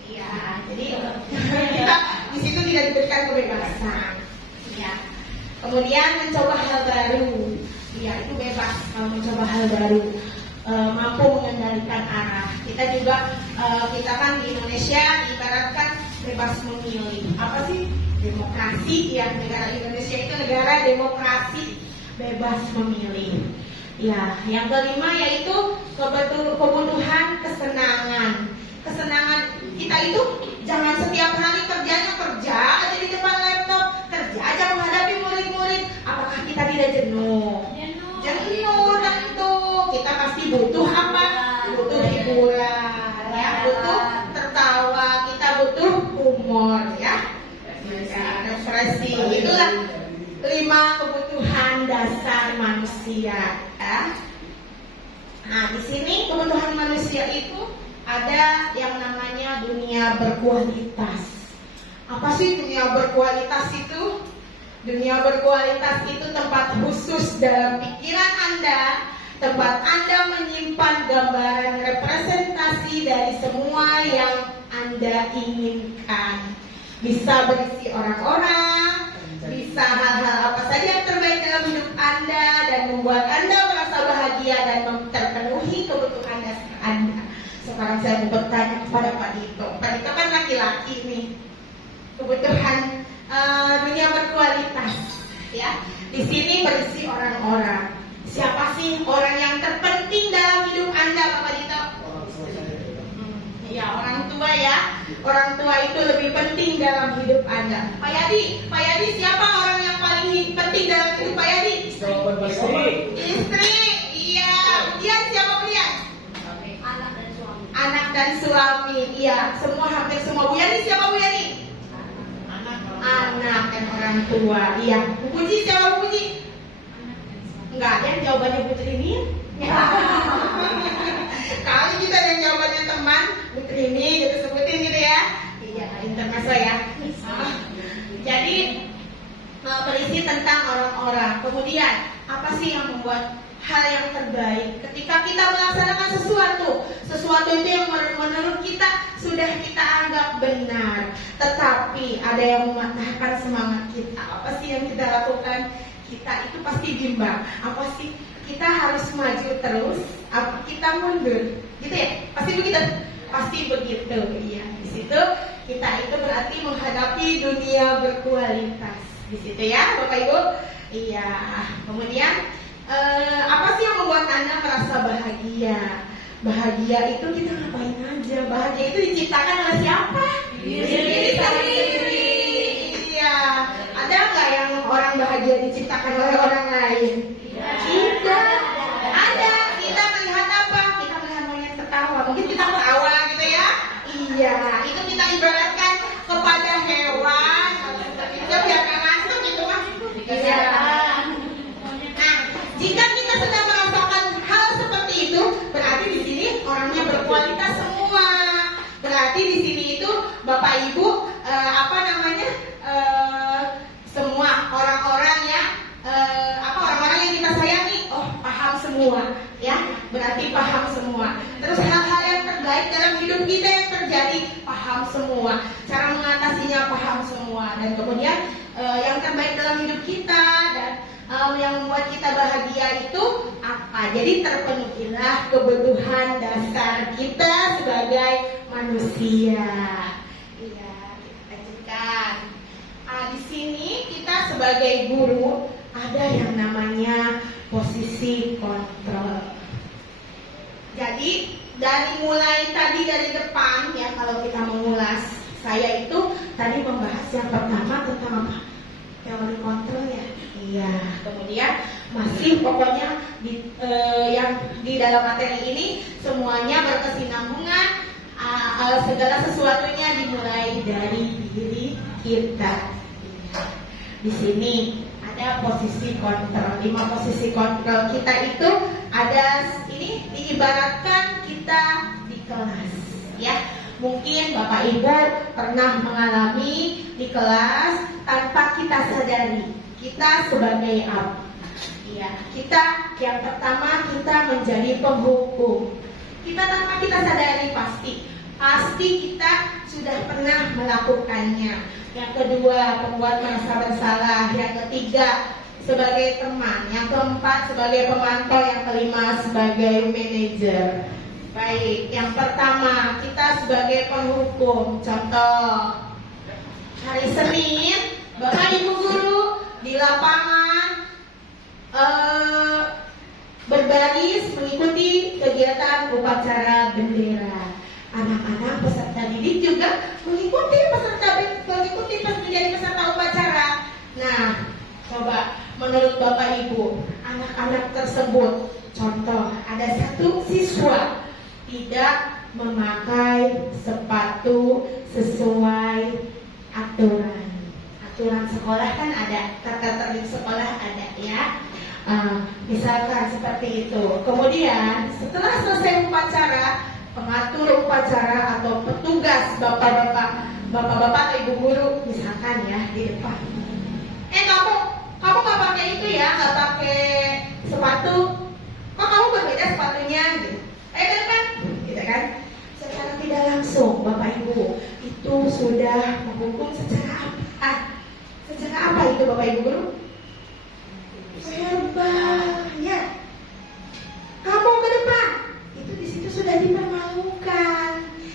Iya. Jadi kita di situ tidak diberikan kebebasan. Ya. Kemudian mencoba hal baru. Ya itu bebas kalau mencoba hal baru. Mampu mengendalikan arah. Kita juga kita kan di Indonesia ibaratkan bebas memilih. Apa sih? Demokrasi ya, negara Indonesia itu negara demokrasi, bebas memilih. Ya, yang kelima yaitu kebutuhan kesenangan. Kesenangan kita itu jangan setiap hari kerjanya kerja aja di depan laptop, kerja aja menghadapi murid-murid. Apakah kita tidak jenuh? Jenuh tentu. Kita pasti butuh apa? Butuh hiburan, ya, butuh tertawa, kita butuh humor, ya. Refreshing. Itulah 5 kebutuhan dasar manusia. Ya. Nah, di sini kebutuhan manusia itu ada yang namanya dunia berkualitas. Apa sih dunia berkualitas itu? Dunia berkualitas itu tempat khusus dalam pikiran Anda, tempat Anda menyimpan gambaran representasi dari semua yang Anda inginkan. Bisa berisi orang-orang, bisa hal-hal apa saja yang terbaik dalam hidup Anda dan membuat Anda merasa bahagia dan terpenuhi kebutuhan dasar Anda. Sekarang saya mau bertanya kepada Pak Dito. Pak Dito kan laki-laki nih. Kebutuhan dunia berkualitas, ya. Di sini berisi orang-orang. Siapa sih orang yang terpenting dalam hidup Anda, Pak Dito? Ya, orang tua ya. Orang tua itu lebih penting dalam hidup Anda. Pak Yadi siapa orang yang paling penting dalam hidup Pak Yadi? Istri. Iya. Kemudian siapa kemudian? Anak dan suami. Iya, semua hampir semua. Bu Yani siapa Bu Yani? Anak dan orang tua. Iya. Bu Puji siapa Bu Puji? Enggak ada yang jawabannya Putri ini. Kali kita yang jawabannya teman Putri ini gitu sebutin gitu ya. Iya, intermezzo ya. Jadi berisi tentang orang-orang. Kemudian apa sih yang membuat hal yang terbaik ketika kita melaksanakan sesuatu itu yang menurut kita sudah kita anggap benar, tetapi ada yang mematahkan semangat kita. Apa sih yang kita lakukan? Kita itu pasti bimbang. Apa sih? Kita harus maju terus, apa kita mundur? Gitu ya? Pasti begitu. Pasti begitu. Iya. Di situ kita itu berarti menghadapi dunia berkualitas. Di situ ya, Bapak Ibu. Iya. Kemudian apa sih yang membuat Anda merasa bahagia? Bahagia itu kita ngapain aja? Bahagia itu diciptakan oleh siapa? Diri sendiri. Iya. Anda Ada nggak yang orang bahagia diciptakan oleh orang lain? Tidak. Ada. Kita melihat apa? Kita melihat monyet tertawa. Mungkin kita ketawa gitu ya. Iya. Itu kita ibaratkan kepada hewan. Itu biar nggak masuk gitu mas. Iya. Nah, jika kita sedang merasakan hal seperti itu, berarti di sini orangnya berkualitas semua. Berarti di sini itu Bapak Ibu semua orang-orang yang orang-orang yang kita sayangi, paham semua, ya, berarti paham semua. Terus hal-hal yang terbaik dalam hidup kita yang terjadi paham semua, cara mengatasinya paham semua, dan kemudian yang terbaik dalam hidup kita dan yang membuat kita bahagia itu apa? Jadi terpenuhilah kebutuhan dasar kita sebagai manusia. Iya, kita lanjutkan. Di sini kita sebagai guru ada yang namanya posisi kontrol. Jadi dari depan ya, kalau kita mengulas, saya itu tadi membahas yang pertama tentang apa? Teori kontrol ya. Iya. Kemudian masih pokoknya yang di dalam materi ini semuanya berkesinambungan. Segala sesuatunya dimulai dari diri kita. Di sini ada posisi kontrol. 5 posisi kontrol kita itu ada ini diibaratkan kita di kelas, ya. Mungkin Bapak Ibu pernah mengalami di kelas tanpa kita sadari kita sebagai apa? Ya, kita yang pertama kita menjadi penghukum. Kita tanpa kita sadari pasti kita sudah pernah melakukannya. Yang kedua, pembuat merasa bersalah. Yang ketiga, sebagai teman. Yang keempat, sebagai pemantau. Yang kelima, sebagai manajer. Baik, yang pertama, kita sebagai penghukum. Contoh, hari Senin, Bapak Ibu Guru di lapangan berbaris mengikuti kegiatan upacara bendera. Anak-anak peserta didik juga mengikuti menjadi peserta upacara. Nah, coba menurut Bapak Ibu, anak-anak tersebut, contoh ada satu siswa tidak memakai sepatu sesuai aturan. Aturan sekolah kan ada, tata tertib sekolah ada ya. Misalkan seperti itu. Kemudian setelah selesai upacara, pengatur upacara atau petugas bapak-bapak atau ibu guru misalkan ya di depan. Kamu nggak pakai itu ya, nggak pakai sepatu. Kok kamu berbeda sepatunya? Gitu. Kan, gitu kan? Secara tidak langsung Bapak Ibu itu sudah menghukum secara apa? Secara apa itu Bapak Ibu guru? Verbal, ya. Kamu ke depan. Itu di situ sudah dipermalukan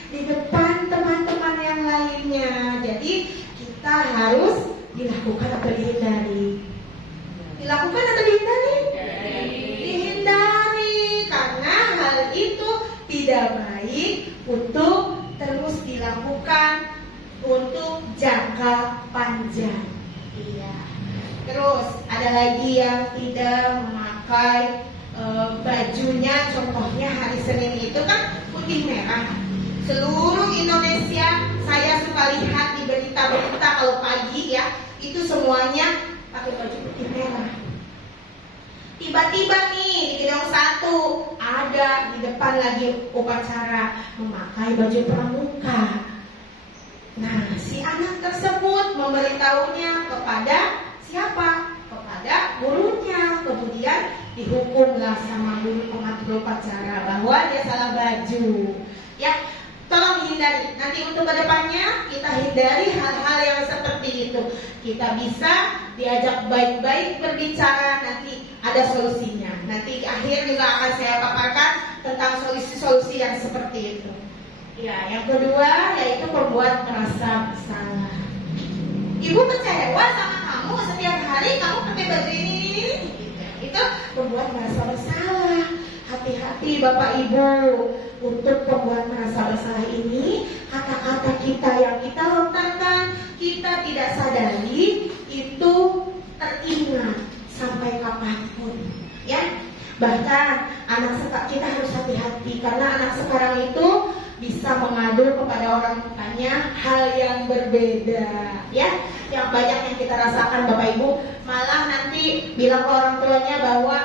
di depan teman-teman yang lainnya. Jadi kita harus dilakukan atau dihindari. Dilakukan atau dihindari? Dihindari, karena hal itu tidak baik untuk terus dilakukan untuk jangka panjang. Iya. Terus ada lagi yang tidak memakai bajunya, contohnya hari Senin itu kan putih merah. Seluruh Indonesia saya suka lihat di berita-berita kalau pagi ya, itu semuanya pakai baju putih merah. Tiba-tiba nih di gedung 1 ada di depan lagi upacara memakai baju pramuka. Nah, si anak tersebut memberitahunya kepada siapa? Kepada gurunya. Kemudian dihukumlah sama guru pengatur upacara bahwa dia salah baju. Ya, tolong dihindari. Nanti untuk kedepannya kita hindari hal-hal yang seperti itu. Kita bisa diajak baik-baik berbicara, nanti ada solusinya. Nanti akhir juga akan saya paparkan tentang solusi-solusi yang seperti itu. Ya, yang kedua yaitu membuat merasa bersalah. Ibu kecewa sama kamu setiap hari kamu pakai baju ini. Itu membuat merasa bersalah. Hati-hati Bapak Ibu untuk membuat merasa bersalah ini. Kata-kata kita yang kita lontarkan, kita tidak sadari, itu teringat sampai kapanpun, ya. Bahkan kita harus hati-hati karena anak sekarang itu bisa mengadu kepada orang tuanya hal yang berbeda, ya. Yang banyak yang kita rasakan Bapak Ibu, malah nanti bilang ke orang tuanya bahwa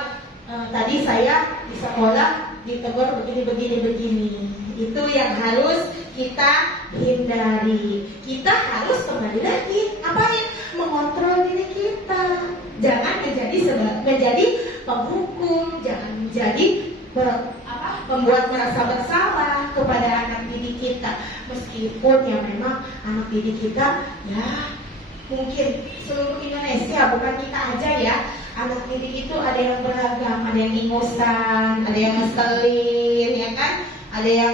tadi saya di sekolah ditegur begini. Itu yang harus kita hindari. Kita harus kembali lagi ngapain? Mengontrol diri kita. Jangan menjadi penghukum, jangan menjadi membuat merasa bersalah kepada anak didik kita. Meskipun ya memang anak didik kita ya mungkin seluruh Indonesia, bukan kita aja ya. Anak didik itu ada yang beragam, ada yang ingusan, ada yang ngeselin, ya kan? Ada yang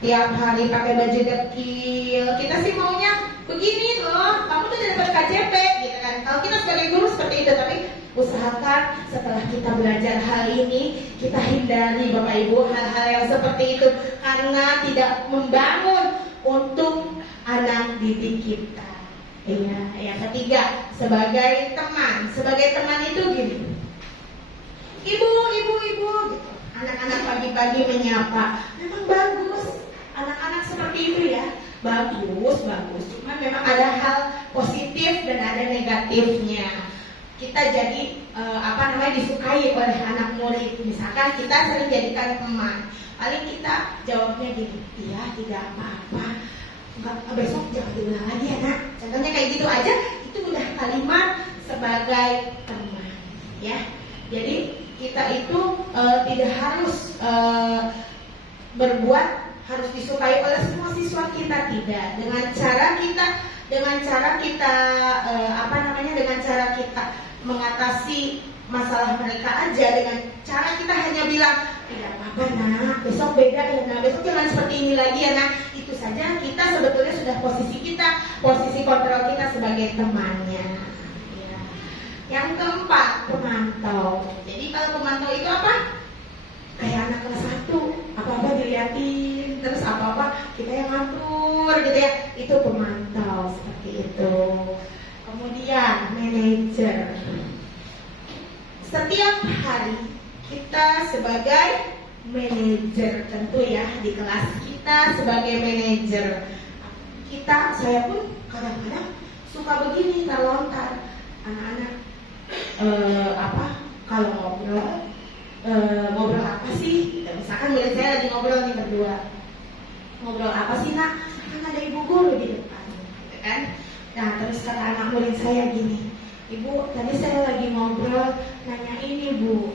tiap hari pakai baju dekil. Kita sih maunya begini loh, kamu tuh udah dapat KJP, gitu kan? Kalau kita sebagai guru seperti itu, tapi usahakan setelah kita belajar hal ini, kita hindari Bapak Ibu hal-hal yang seperti itu karena tidak membangun untuk anak didik kita. Iya, yang ketiga, sebagai teman. Sebagai teman itu gini. Ibu, gitu. Anak-anak pagi-pagi menyapa. Memang bagus. Anak-anak seperti itu ya. Bagus. Cuma memang ada hal positif dan ada negatifnya. Kita jadi disukai oleh anak murid. Misalkan kita sering jadikan teman. Paling kita jawabnya gini, iya tidak apa-apa. Enggak, besok jangan diulang lagi ya nak. Contohnya kayak gitu aja, itu udah kalimat sebagai teman, ya. Jadi kita itu tidak harus berbuat harus disukai oleh semua siswa kita, tidak. Dengan cara kita mengatasi masalah mereka aja dengan cara kita hanya bilang tidak apa-apa nak, besok beda ya nak, besok jangan seperti ini lagi ya nak. Itu saja kita sebetulnya sudah posisi kontrol kita sebagai temannya, ya. Yang keempat, pemantau. Jadi kalau pemantau itu apa? Kayak anak kelas 1, apa-apa diliatin, terus apa-apa kita yang ngatur gitu ya. Itu pemantau seperti itu. Kemudian manajer. Setiap hari kita sebagai manajer, tentu ya di kelas kita sebagai manajer, saya pun kadang-kadang suka begini terlontar anak-anak kalau ngobrol apa sih? Misalkan murid saya lagi ngobrol nih berdua, ngobrol apa sih nak? Kan ada ibu guru di depan, gitu kan? Nah terus kata anak murid saya gini, ibu tadi saya lagi ngobrol nanya ini bu,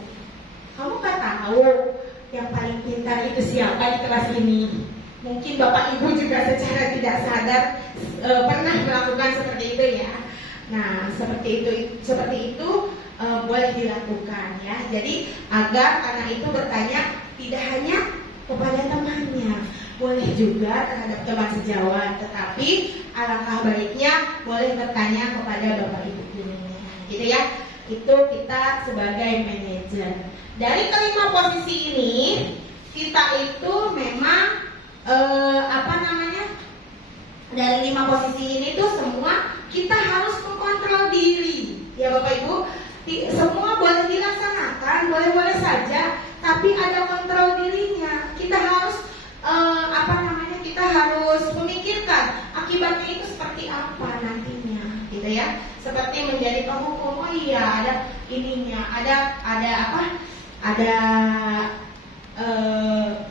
kamu kan tahu yang paling pintar itu siapa di kelas ini? Mungkin bapak ibu juga secara tidak sadar pernah melakukan seperti itu ya. Nah seperti itu boleh dilakukan ya. Jadi agar anak itu bertanya tidak hanya kepada temannya, boleh juga terhadap teman sejawat, tetapi alangkah baiknya boleh bertanya kepada bapak ibu gurunya, gitu ya. Itu kita sebagai manajer. Dari kelima posisi ini, kita itu memang dari 5 posisi ini tuh semua kita harus mengontrol diri, ya Bapak Ibu. Semua boleh dilaksanakan, boleh-boleh saja, tapi ada kontrol dirinya. Kita harus kita harus memikirkan akibatnya itu seperti apa nantinya, gitu ya. Seperti menjadi penghukum, oh iya ada ininya,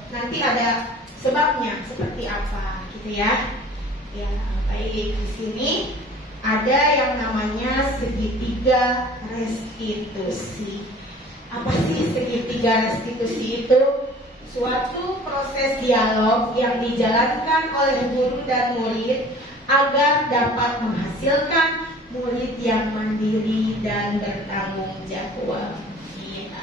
nanti ada sebabnya seperti apa, gitu ya. Ya, baik, di sini ada yang namanya segitiga restitusi. Apa sih segitiga restitusi itu? Suatu proses dialog yang dijalankan oleh guru dan murid agar dapat menghasilkan murid yang mandiri dan bertanggung jawab. Ya.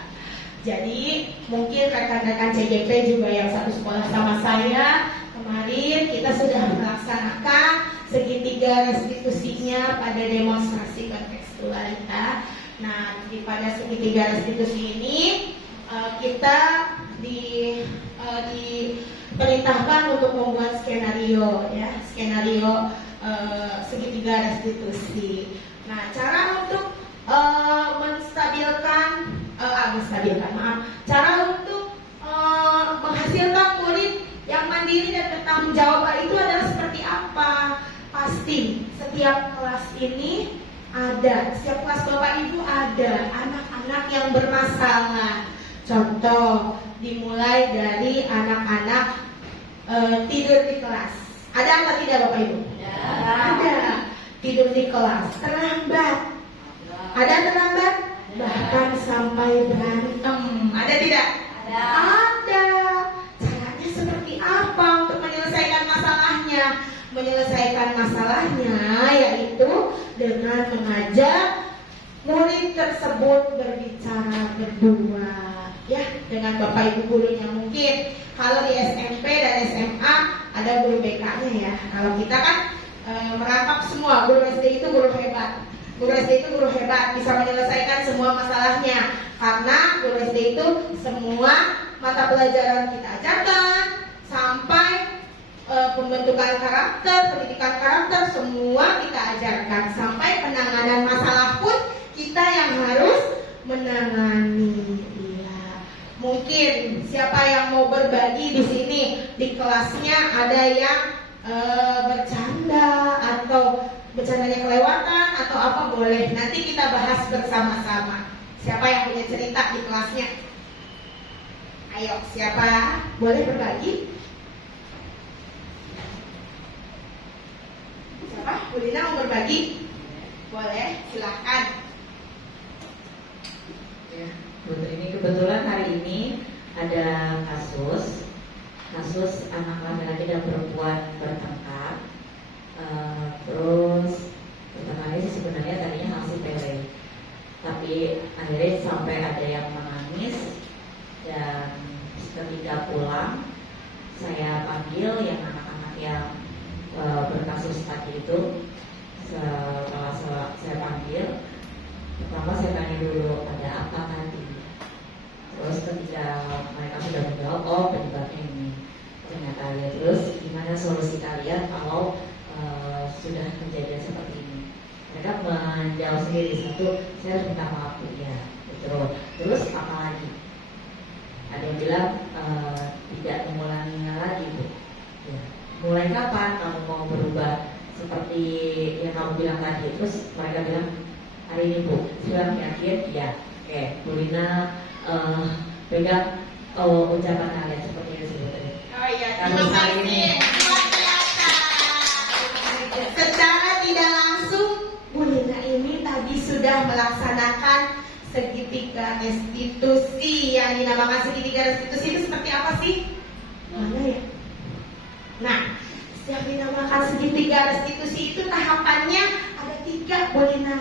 Jadi mungkin rekan-rekan CJP juga yang satu sekolah sama saya, kemarin kita sudah melaksanakan segitiga restitusinya pada demonstrasi kontekstualitas. Nah, pada segitiga restitusi ini kita diperintahkan untuk membuat skenario ya, skenario segitiga restitusi. Nah, cara untuk cara untuk menghasilkan murid yang mandiri dan bertanggung jawab itu adalah seperti apa? Pasti setiap kelas ini ada, setiap kelas Bapak Ibu ada anak-anak yang bermasalah. Contoh, dimulai dari anak-anak tidur di kelas. Ada atau tidak Bapak Ibu? Ada. Tidur di kelas, terlambat. Ada terlambat? Bahkan sampai berantem. Ada tidak? Ada. Caranya seperti apa untuk menyelesaikan masalahnya? Menyelesaikan masalahnya yaitu dengan mengajak murid tersebut berbicara berdua, ya, dengan Bapak Ibu gurunya. Mungkin kalau di SMP dan SMA ada guru BK-nya ya. Kalau kita kan merangkap semua, guru SD itu guru hebat. Guru SD itu guru hebat, bisa menyelesaikan semua masalahnya. Karena guru SD itu semua mata pelajaran kita ajarkan, sampai pembentukan karakter, pendidikan karakter, semua kita ajarkan. Sampai penanganan masalah pun kita yang harus menangani. Ya. Mungkin siapa yang mau berbagi di sini, di kelasnya ada yang bercanda atau bercandanya kelewatan atau apa, boleh nanti kita bahas bersama-sama. Siapa yang punya cerita di kelasnya? Ayo, siapa boleh berbagi? Siapa? Bu Lina mau berbagi? Boleh, silahkan. Ya, ini kebetulan hari ini ada kasus anak laki-laki dan perempuan bertengkar. Terus pertengahannya sih sebenarnya tadinya langsung sepele, tapi akhirnya sampai ada yang menangis. Dan ketika pulang, saya panggil yang anak-anak yang berkasus tadi itu. Setelah saya panggil, pertama saya tanya dulu ada apa tadi. Terus ketika mereka sudah menjawab, oh penyebabnya ini, ternyata ya. Terus gimana solusi kalian kalau sudah kejadian seperti ini? Mereka menjawab sendiri. Satu, saya harus minta maaf Bu, ya betul. Terus apa lagi? Ada yang bilang tidak mengulanginya lagi Bu. Ya. Mulai kapan kamu mau berubah seperti yang kamu bilang tadi? Terus mereka bilang hari ini Bu. Sudah yakin? Ya. Oke, Bu Lina pegang ucapan kalian seperti itu sebetulnya. Oh iya, terima kasih. Luar biasa. Secara tidak langsung, Bu Lina ini tadi sudah melaksanakan segitiga restitusi. Yang dinamakan segitiga restitusi itu seperti apa sih? Mana ya? Nah, yang dinamakan segitiga restitusi itu tahapannya ada 3, Bu Lina.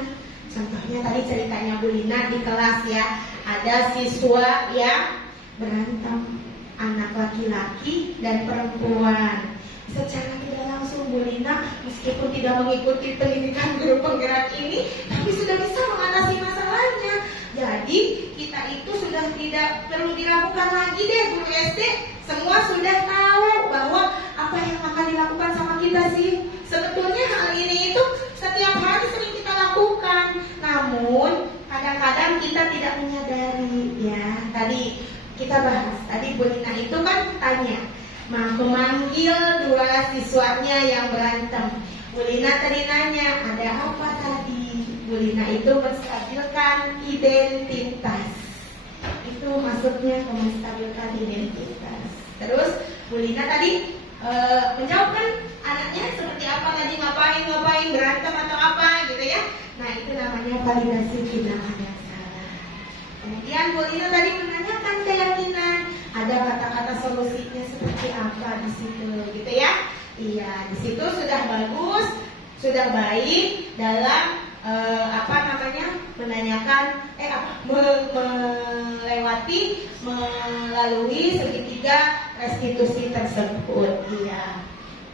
Contohnya tadi ceritanya Bu Lina di kelas ya, ada siswa yang berantem, anak laki-laki dan perempuan. Secara tidak langsung Bu Lina meskipun tidak mengikuti pendidikan guru penggerak ini, tapi sudah bisa mengatasi masalahnya. Jadi kita itu sudah tidak perlu diragukan lagi deh guru SD, semua sudah tahu bahwa apa yang akan dilakukan sama kita sih. Sebetulnya hal ini itu setiap hari sering kita lakukan, namun kadang-kadang kita tidak menyadari ya. Tadi kita bahas, tadi Bu Lina itu kan tanya, memanggil 2 siswanya yang berantem. Bu Lina tadi nanya, ada apa tadi? Bu Lina itu menstabilkan identitas. Itu maksudnya menstabilkan identitas. Terus Bu Lina tadi menjawabkan anaknya seperti apa tadi, ngapain berantem atau apa gitu ya. Nah itu namanya validasi tindakan yang salah. Kemudian Bu Lina tadi menanyakan keyakinan, ada kata-kata solusinya seperti apa di situ gitu ya. Iya, di situ sudah bagus, sudah baik dalam menanyakan melalui segitiga restitusi tersebut. Iya.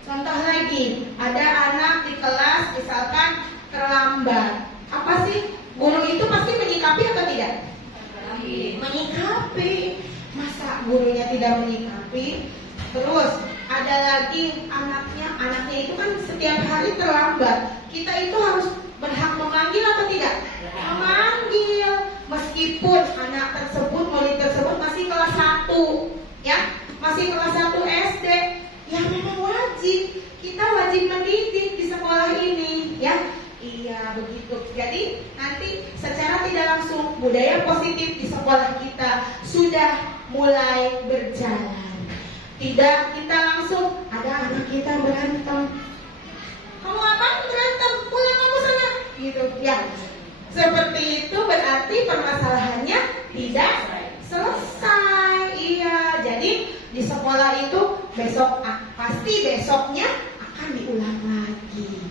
Contoh lagi, ada anak di kelas misalkan terlambat. Apa sih? Guru itu pasti menyikapi atau tidak? Menyikapi. Masa gurunya tidak menyikapi? Terus ada lagi anaknya itu kan setiap hari terlambat. Kita itu harus berhak memanggil atau tidak? Memanggil, meskipun anak tersebut, murid tersebut masih kelas 1, ya, masih kelas 1 SD, ya memang wajib. Kita wajib mendidik di sekolah ini, ya. Iya, begitu. Jadi nanti secara tidak langsung budaya positif di sekolah kita sudah mulai berjalan. Tidak kita langsung ada anak kita berantem. Kamu apa berantem? Pulang kamu sana. Gitu, ya. Seperti itu berarti permasalahannya tidak selesai. Iya, jadi di sekolah itu pasti besoknya akan diulang lagi.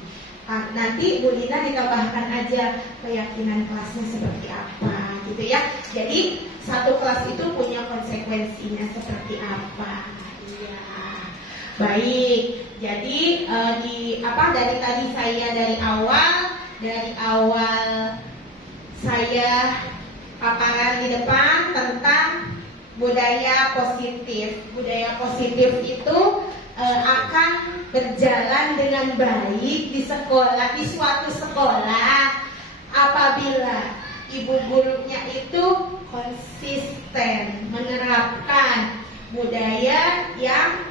Nanti Bu Lina ditambahkan aja keyakinan kelasnya seperti apa, gitu ya. Jadi satu kelas itu punya konsekuensinya seperti apa. Iya. Baik. Jadi dari tadi dari awal saya paparan di depan tentang budaya positif. Budaya positif itu akan berjalan dengan baik di suatu sekolah apabila ibu gurunya itu konsisten menerapkan budaya yang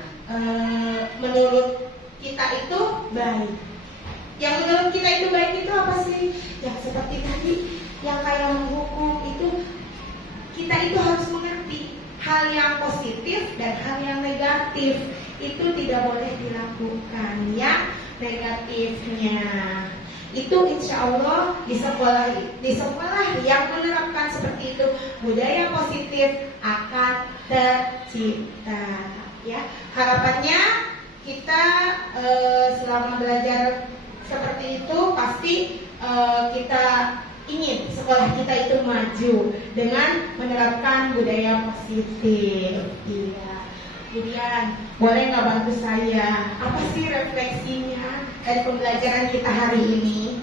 menurut kita itu baik. Yang menurut kita itu baik itu apa sih? Yang seperti tadi, yang kayak menghukum itu, kita itu harus mengerti hal yang positif dan hal yang negatif. Itu tidak boleh dilakukan. Yang negatifnya itu insya Allah di sekolah yang menerapkan seperti itu, budaya positif akan tercipta. Ya, harapannya kita selama belajar seperti itu pasti kita ingin sekolah kita itu maju dengan menerapkan budaya positif. Iya. Kemudian boleh nggak bantu saya? Apa sih refleksinya dari pembelajaran kita hari ini?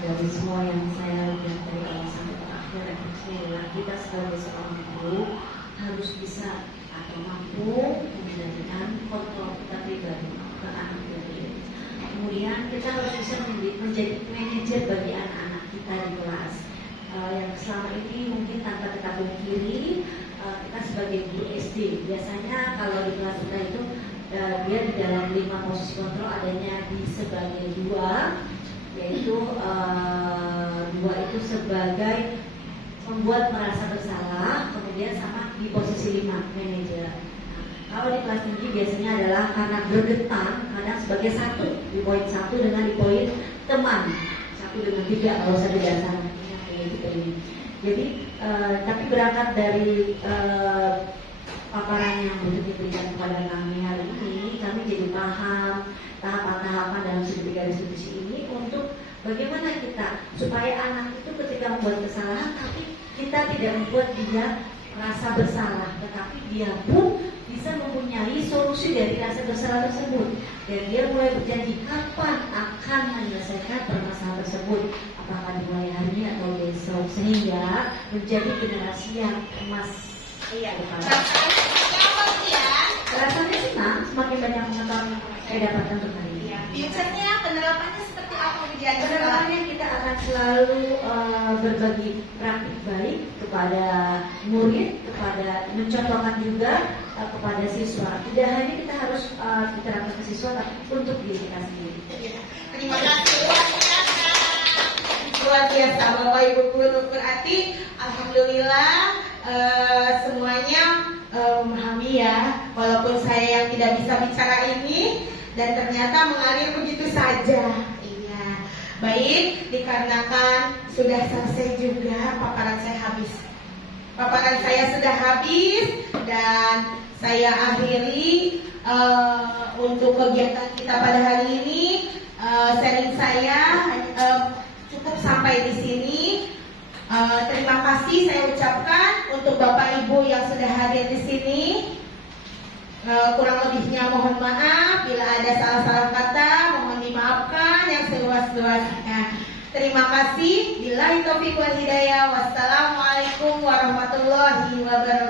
Dari semua yang saya lihat dari awal sampai terakhir, refleksinya kita sebagai seorang guru harus bisa atau mampu menjadikan kontrol kita pribadi ke anak pribadi. Kemudian kita harus bisa menjadi manajer bagi anak-anak kita di kelas. Yang selama ini mungkin tanpa kita pungkiri, kita sebagai guru SD biasanya kalau di kelas kita itu dia di dalam 5 posisi kontrol adanya di sebagai 2, yaitu 2 itu sebagai membuat merasa bersalah, kemudian sama di posisi 5 manajer. Kalau di kelas tinggi biasanya adalah karena bergetar, kadang sebagai 1 di poin 1 dengan di poin teman 1 dengan 3 kalau saya dasar. Jadi tapi berangkat dari paparan yang diberikan kepada kami hari ini, kami jadi paham tahapan-tahapan dalam studi garis diskusi ini untuk bagaimana kita supaya anak itu ketika membuat kesalahan, tapi kita tidak membuat dia merasa bersalah, tetapi dia pun bisa mempunyai solusi dari rasa bersalah tersebut, dan dia mulai berjanji kapan akan menyelesaikan permasalahan tersebut, apakah dimulai hari ini atau besok, sehingga menjadi generasi yang emas. Iya. Rasanya senang semakin banyak pengetahuan yang saya dapatkan untuk hari ini. Future-nya penerapannya seperti apa? Penerapannya kita akan selalu berbagi praktik baik kepada murid, kepada mencontohkan juga kepada siswa. Tidak hanya kita harus diterapkan ke siswa, tapi untuk diri kita sendiri. Terima kasih luar biasa Bapak Ibu guru. Berarti alhamdulillah semuanya memahami ya, walaupun saya yang tidak bisa bicara ini dan ternyata mengalir begitu saja. Iya. Baik, dikarenakan sudah selesai juga paparan saya habis. Paparan saya sudah habis dan saya akhiri untuk kegiatan kita pada hari ini. Sharing saya cukup sampai di sini. Terima kasih saya ucapkan untuk Bapak Ibu yang sudah hadir di sini. Kurang lebihnya mohon maaf, bila ada salah-salah kata mohon dimaafkan yang seluas-luasnya. Terima kasih. Billahi taufiq wal hidayah. Wassalamualaikum warahmatullahi wabarakatuh. warahmatullahi wabarakatuh.